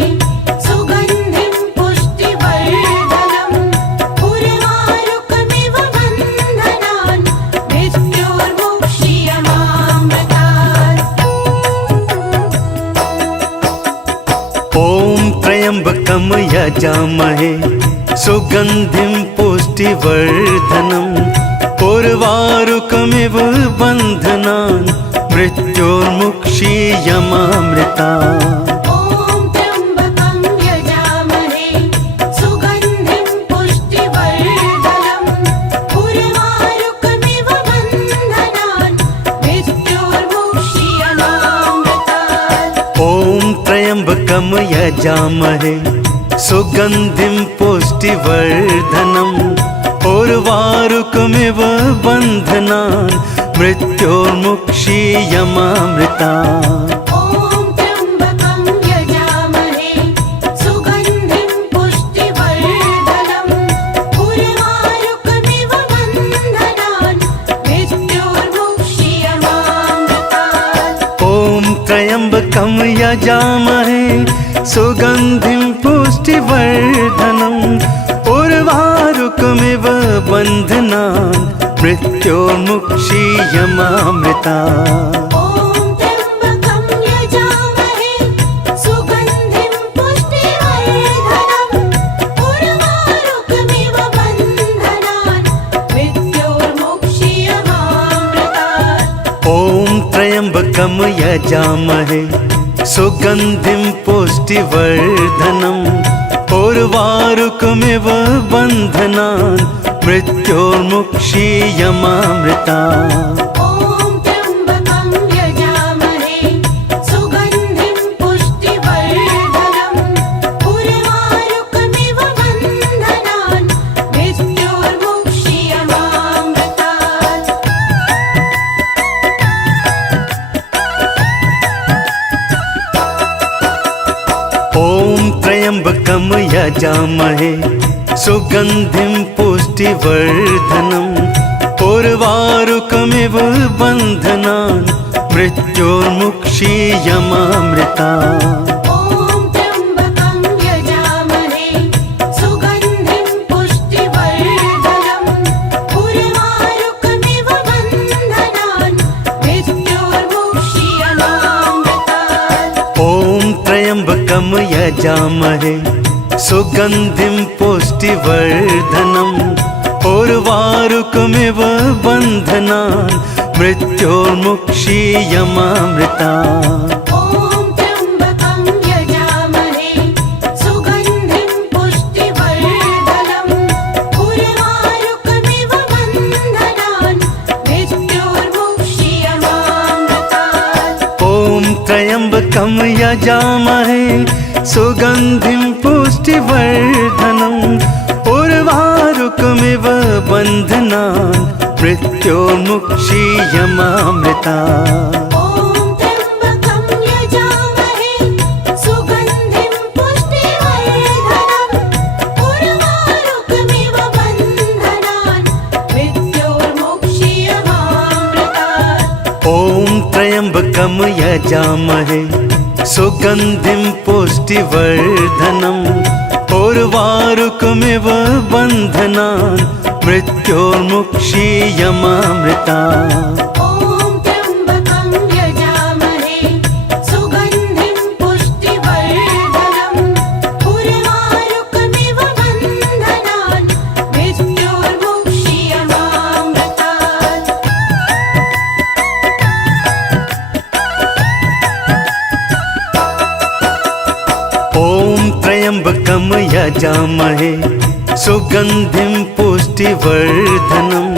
सुगन्धिं पुष्टिवर्धनम् उर्वारुकमिव बन्धनान् मृत्योर्मुक्षीयमामृता ॐ त्र्यम्बकं यजामहे सुगन्धिं पुष्टिवर्धनम् उर्वारुकमिव बन्धनान् मृत्योर्मुक्षीयमामृतात् ॐ त्र्यम्बकं यजामहे सुगन्धिं पुष्टिवर्धनम् उर्वारुकमिव बन्धनान् मृत्योर्मुक्षीयमामृता ॐ त्र्यम्बकं यजामहे सुगन्धिं पुष्टिवर्धनम् उर्वारुकमिव बन्धनान् मृत्योर्मुक्षीयमामृतात् ॐ त्र्यम्बकं यजामहे सुगन्धिं पुष्टिवर्धनम् उर्वारुकमिव बन्धनान् मृत्योर्मुक्षीयमामृता ॐ त्र्यम्बकं यजामहे सुगन्धिं पुष्टिवर्धनम् उर्वारुकमिव बन्धनान् मृत्योर्मुक्षीयमामृतात् ॐ त्र्यम्बकं यजामहे सुगन्धिं पुष्टिवर्धनम् उर्वारुकमिव बन्धनान् मृत्योर्मुक्षीयमामृता ॐ त्र्यम्बकं यजामहे सुगन्धिं पुष्टिवर्धनम् उर्वारुकमिव बन्धनान् मृत्योर्मुक्षीयमामृतात् ॐ त्र्यम्बकं यजामहे सुगन्धिं पुष्टिवर्धनम् उर्वारुकमिव बन्धनान् मृत्योर्मुक्षीयमामृता ॐ त्र्यम्बकं यजामहे सुगन्धिं पुष्टिवर्धनम् उर्वारुकमिव बन्धनान् मृत्योर्मुक्षीयमामृतात् ॐ त्र्यम्बकं यजामहे सुगन्धिं पुष्टिवर्धनम् उर्वारुकमिव बन्धनान् मृत्योर्मुक्षीयमामृता ॐ त्र्यम्बकं यजामहे सुगन्धिं पुष्टिवर्धनम् उर्वारुकमिव बन्धनान् मृत्योर्मुक्षीयमामृतात् ॐ त्र्यम्बकं यजामहे सुगन्धिं पुष्टिवर्धनम् उर्वारुकमिव बन्धनान् मृत्योर्मुक्षीयमामृता ॐ त्र्यम्बकं यजामहे सुगन्धिं पुष्टिवर्धनम् उर्वारुकमिव बन्धनान् मृत्योर्मुक्षीयमामृतात् ॐ त्र्यम्बकं यजामहे सुगन्धिं पुष्टिवर्धनम् उर्वारुकमिव बन्धनान् मृत्योर्मुक्षीयमामृता ॐ त्र्यम्बकं यजामहे सुगन्धिं पुष्टिवर्धनम् उर्वारुकमिव बन्धनान् मृत्योर्मुक्षीयमामृतात् ॐ त्र्यम्बकं यजामहे सुगन्धिं पुष्टिवर्धनम् उर्वारुकमिव बन्धनान् मृत्योर्मुक्षीयमामृता ॐ यजामहे सुगन्धिं पुष्टिवर्धनम्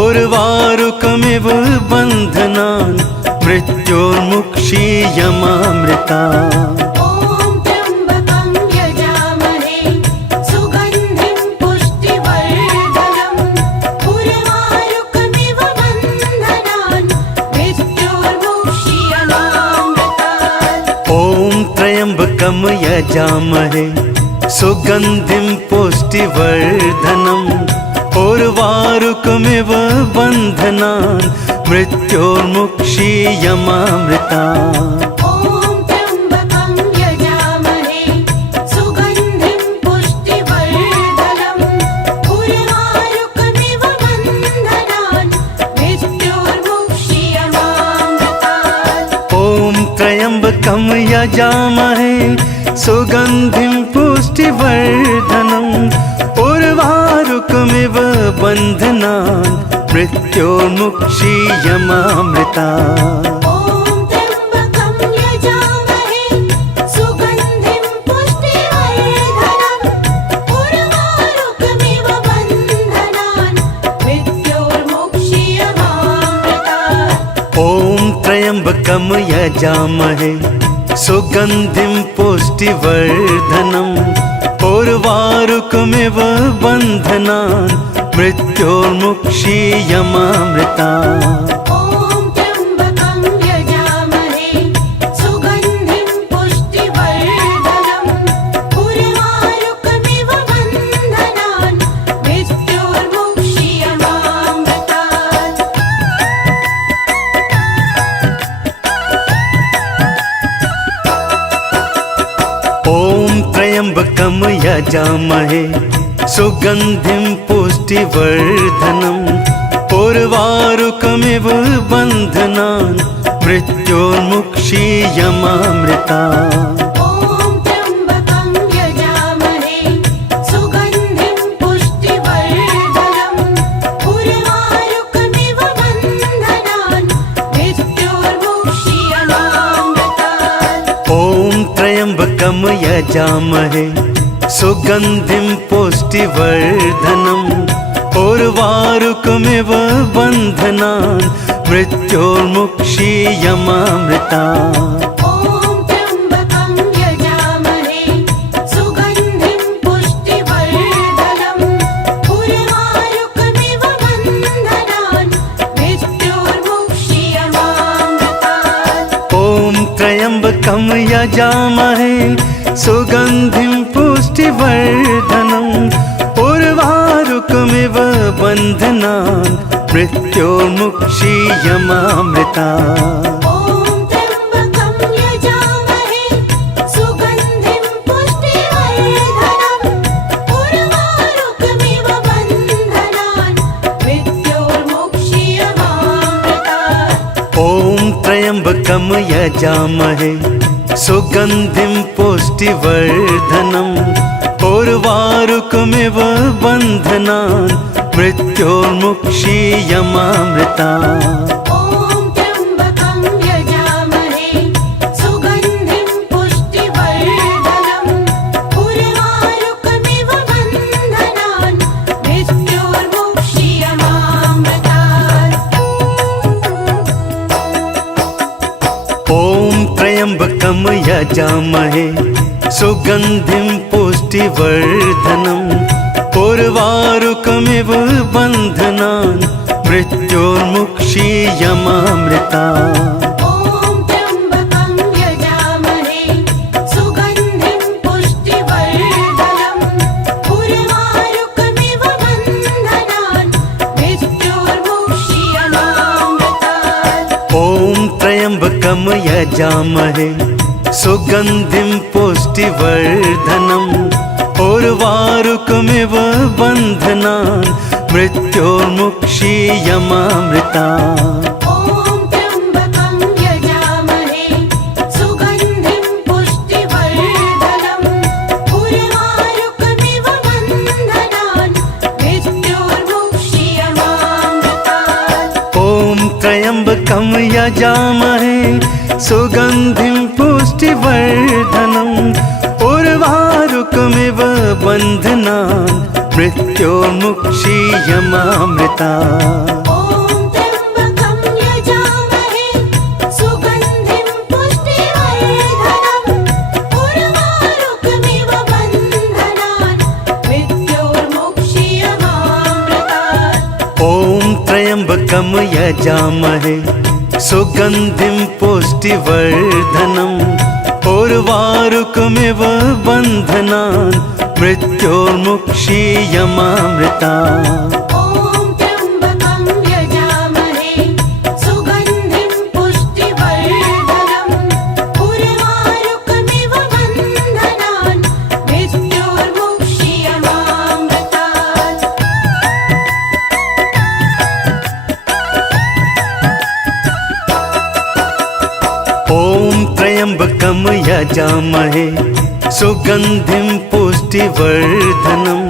उर्वारुकमिव बन्धनान् मृत्योर्मुक्षीयमामृता ॐ त्र्यम्बकं यजामहे सुगन्धिं पुष्टिवर्धनम् उर्वारुकमिव बन्धनान् मृत्योर्मुक्षीयमामृतात् ॐ त्र्यम्बकं यजामहे सुगन्धिं पुष्टिवर्धनम् उर्वारुकमिव बन्धनान् मृत्योर्मुक्षीयमामृता ॐ त्र्यम्बकं यजामहे सुगन्धिं पुष्टिवर्धनम् उर्वारुकमिव बन्धनान् मृत्योर्मुक्षीयमामृतात् ॐ त्र्यम्बकं यजामहे सुगन्धिं पुष्टिवर्धनम् उर्वारुकमिव बन्धनान् मृत्योर्मुक्षीयमामृता ॐ त्र्यम्बकं यजामहे सुगन्धिं पुष्टिवर्धनम् उर्वारुकमिव बन्धनान् मृत्योर्मुक्षीयमामृतात् ॐ त्र्यम्बकं यजामहे सुगन्धिं पुष्टिवर्धनम् उर्वारुकमिव बन्धनान् मृत्योर्मुक्षीयमामृता ॐ त्र्यम्बकं यजामहे सुगन्धिं पुष्टिवर्धनम् उर्वारुकमिव बन्धनान् मृत्योर्मुक्षीयमामृतात् ॐ त्र्यम्बकं यजामहे सुगन्धिं पुष्टिवर्धनम् उर्वारुकमिव बन्धनान् मृत्योर्मुक्षीयमामृता ॐ त्र्यम्बकं यजामहे सुगन्धिं पुष्टिवर्धनम् उर्वारुकमिव बन्धनान् मृत्योर्मुक्षीयमामृतात् ॐ त्र्यम्बकं यजामहे सुगन्धिं पुष्टिवर्धनम् उर्वारुकमिव बन्धनान् मृत्योर्मुक्षीयमामृता ॐ त्र्यम्बकं यजामहे सुगन्धिं पुष्टिवर्धनम् उर्वारुकमिव बन्धनान् मृत्योर्मुक्षीयमामृतात् ॐ त्र्यम्बकं यजामहे सुगन्धिं पुष्टिवर्धनम् उर्वारुकमिव बन्धनान् मृत्योर्मुक्षीयमामृता ॐ त्र्यम्बकं यजामहे सुगन्धिं पुष्टिवर्धनम् उर्वारुकमिव बन्धनान् मृत्योर्मुक्षीयमामृतात् ॐ त्र्यम्बकं यजामहे सुगन्धिं पुष्टिवर्धनम् उर्वारुकमिव बन्धनान् मृत्योर्मुक्षीयमामृता ॐ त्र्यम्बकं यजामहे सुगन्धिं पुष्टिवर्धनम् उर्वारुकमिव बन्धनान् मृत्योर्मुक्षीयमामृतात् ॐ त्र्यम्बकं यजामहे सुगन्धिं पुष्टिवर्धनम् उर्वारुकमिव बन्धनान् मृत्योर्मुक्षीयमामृता ॐ त्र्यम्बकं यजामहे सुगन्धिं पुष्टिवर्धनम् उर्वारुकमिव बन्धनान् मृत्योर्मुक्षीयमामृतात् ॐ त्र्यम्बकं यजामहे सुगन्धिं पुष्टिवर्धनम् उर्वारुकमिव बन्धनान् मृत्योर्मुक्षीयमामृता ॐ त्र्यम्बकं यजामहे सुगन्धिं पुष्टिवर्धनम् उर्वारुकमिव बन्धनान् मृत्योर्मुक्षीयमामृतात् ॐ त्र्यम्बकं यजामहे सुगन्धिं पुष्टिवर्धनम् उर्वारुकमिव उर्वारुकमिव बन्धनान् मृत्योर्मुक्षीयमामृता ॐ त्र्यम्बकं यजामहे सुगन्धिं पुष्टिवर्धनम् उर्वारुकमिव बन्धनान् मृत्योर्मुक्षीयमामृतात् ॐ त्र्यम्बकं यजामहे सुगन्धिं पुष्टिवर्धनम् उर्वारुकमिव बन्धनान् मृत्योर्मुक्षीयमामृता ॐ त्र्यम्बकं यजामहे सुगन्धिं पुष्टिवर्धनम्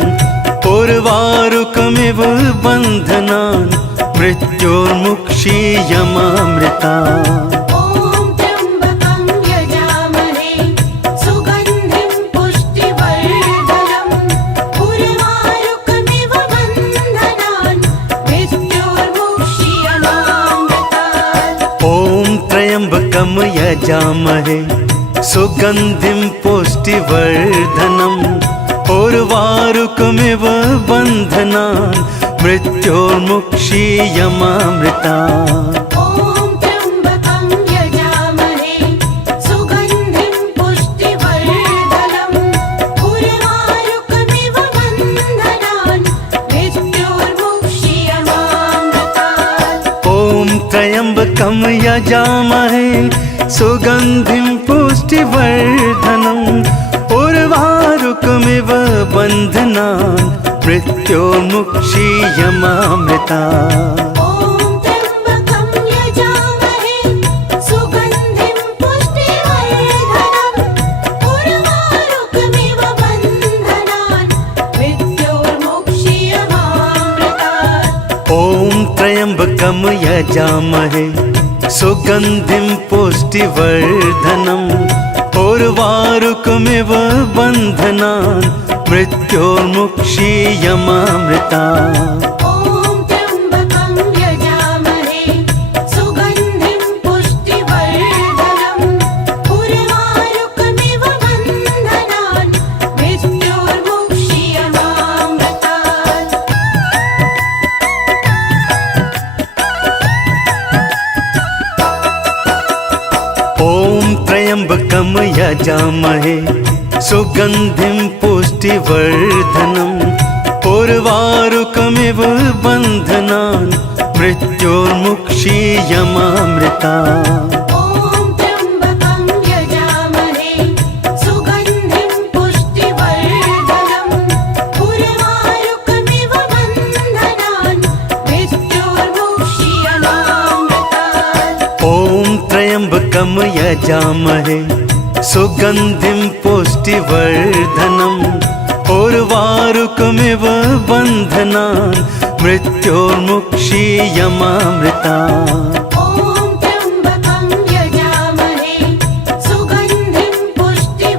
उर्वारुकमिव बन्धनान् मृत्योर्मुक्षीयमामृतात् ॐ त्र्यम्बकं यजामहे सुगन्धिं पुष्टिवर्धनम् उर्वारुकमिव बन्धनान् मृत्योर्मुक्षीयमामृता ॐ त्र्यम्बकं यजामहे सुगन्धिं पुष्टिवर्धनम् उर्वारुकमिव बन्धनान् मृत्योर्मुक्षीयमामृतात् ॐ त्र्यम्बकं यजामहे सुगन्धिं पुष्टिवर्धनम् उर्वारुकमिव बन्धनान् मृत्योर्मुक्षीयमामृता ॐ त्र्यम्बकं यजामहे सुगन्धिं पुष्टिवर्धनम् उर्वारुकमिव बन्धनान् मृत्योर्मुक्षीयमामृतात् ॐ त्र्यम्बकं यजामहे सुगन्धिं पुष्टिवर्धनम् उर्वारुकमिव बन्धनान् मृत्योर्मुक्षीयमामृता ॐ त्र्यम्बकं यजामहे सुगन्धिं पुष्टिवर्धनम् उर्वारुकमिव बन्धनान् मृत्योर्मुक्षीयमामृतात् ॐ त्र्यम्बकं यजामहे सुगन्धिं पुष्टिवर्धनम् उर्वारुकमिव बन्धनान् मृत्योर्मुक्षीयमामृता ॐ त्र्यम्बकं यजामहे सुगन्धिं पुष्टिवर्धनम् उर्वारुकमिव बन्धनान् मृत्योर्मुक्षीयमामृतात् ॐ त्र्यम्बकं यजामहे सुगन्धिं पुष्टिवर्धनम् उर्वारुकमिव बन्धनान् मृत्योर्मुक्षीयमामृता ॐ त्र्यम्बकं यजामहे सुगन्धिं पुष्टिवर्धनम् उर्वारुकमिव बन्धनान् मृत्योर्मुक्षीयमामृतात् ॐ त्र्यम्बकं यजामहे सुगन्धिं पुष्टिवर्धनम् उर्वारुकमिव बन्धनान् मृत्योर्मुक्षीयमामृता ॐ त्र्यम्बकं यजामहे सुगन्धिं पुष्टिवर्धनम्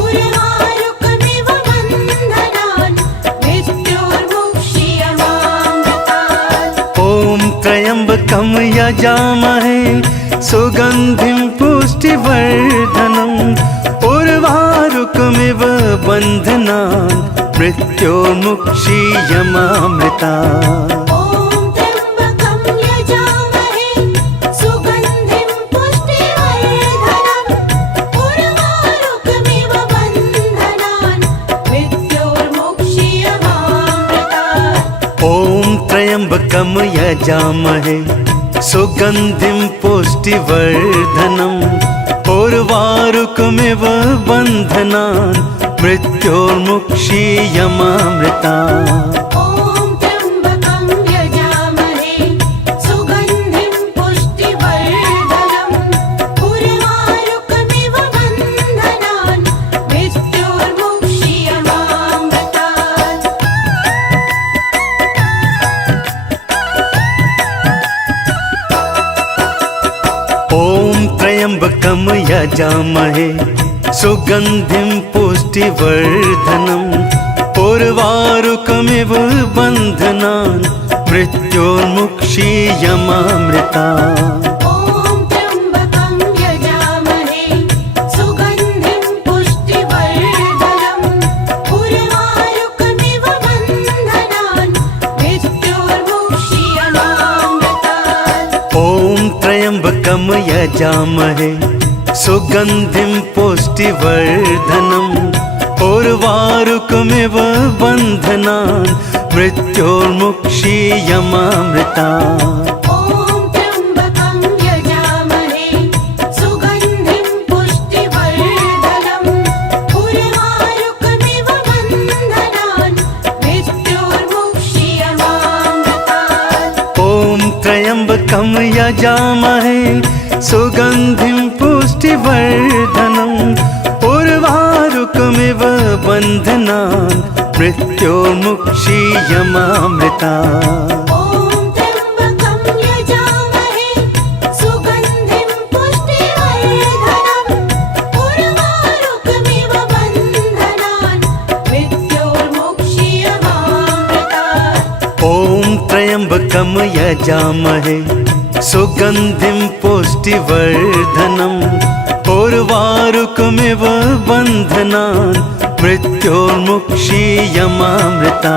उर्वारुकमिव बन्धनान् मृत्योर्मुक्षीयमामृतात् ॐ त्र्यम्बकं यजामहे सुगन्धिं पुष्टिवर्धनम् उर्वारुकमिव बन्धनान् मृत्योर्मुक्षीयमामृता ॐ त्र्यम्बकं यजामहे सुगन्धिं पुष्टिवर्धनम् उर्वारुकमिव बन्धनान् मृत्योर्मुक्षीयमामृतात् ॐ त्र्यम्बकं यजामहे सुगन्धिं पुष्टिवर्धनम् उर्वारुकमिव बन्धनान् मृत्योर्मुक्षीयमामृता ॐ त्र्यम्बकं यजामहे सुगन्धिं पुष्टिवर्धनम् उर्वारुकमिव बन्धनान् मृत्योर्मुक्षीयमामृतात् ॐ त्र्यम्बकं यजामहे सुगन्धिं पुष्टिवर्धनम् उर्वारुकमिव बन्धनान् मृत्योर्मुक्षीयमामृता ॐ त्र्यम्बकं यजामहे सुगन्धिं पुष्टिवर्धनम् उर्वारुकमिव बन्धनान् मृत्योर्मुक्षीयमामृतात् ॐ त्र्यम्बकं यजामहे सुगन्धिं पुष्टिवर्धनम् उर्वारुकमिव बन्धनान् मृत्योर्मुक्षीयमामृता ॐ त्र्यम्बकं यजामहे सुगन्धिं पुष्टिवर्धनम् उर्वारुकमिव बन्धनान् मृत्योर्मुक्षीयमामृतात् ॐ त्र्यम्बकं यजामहे सुगन्धिं पुष्टिवर्धनम् उर्वारुकमिव बन्धनान् मृत्योर्मुक्षीयमामृता ॐ त्र्यम्बकं यजामहे सुगन्धिं पुष्टिवर्धनम् उर्वारुकमिव बन्धनान् मृत्योर्मुक्षीयमामृतात् ॐ त्र्यम्बकं यजामहे सुगन्धिं पुष्टिवर्धनम् उर्वारुकमिव बन्धनान् मृत्योर्मुक्षीयमामृता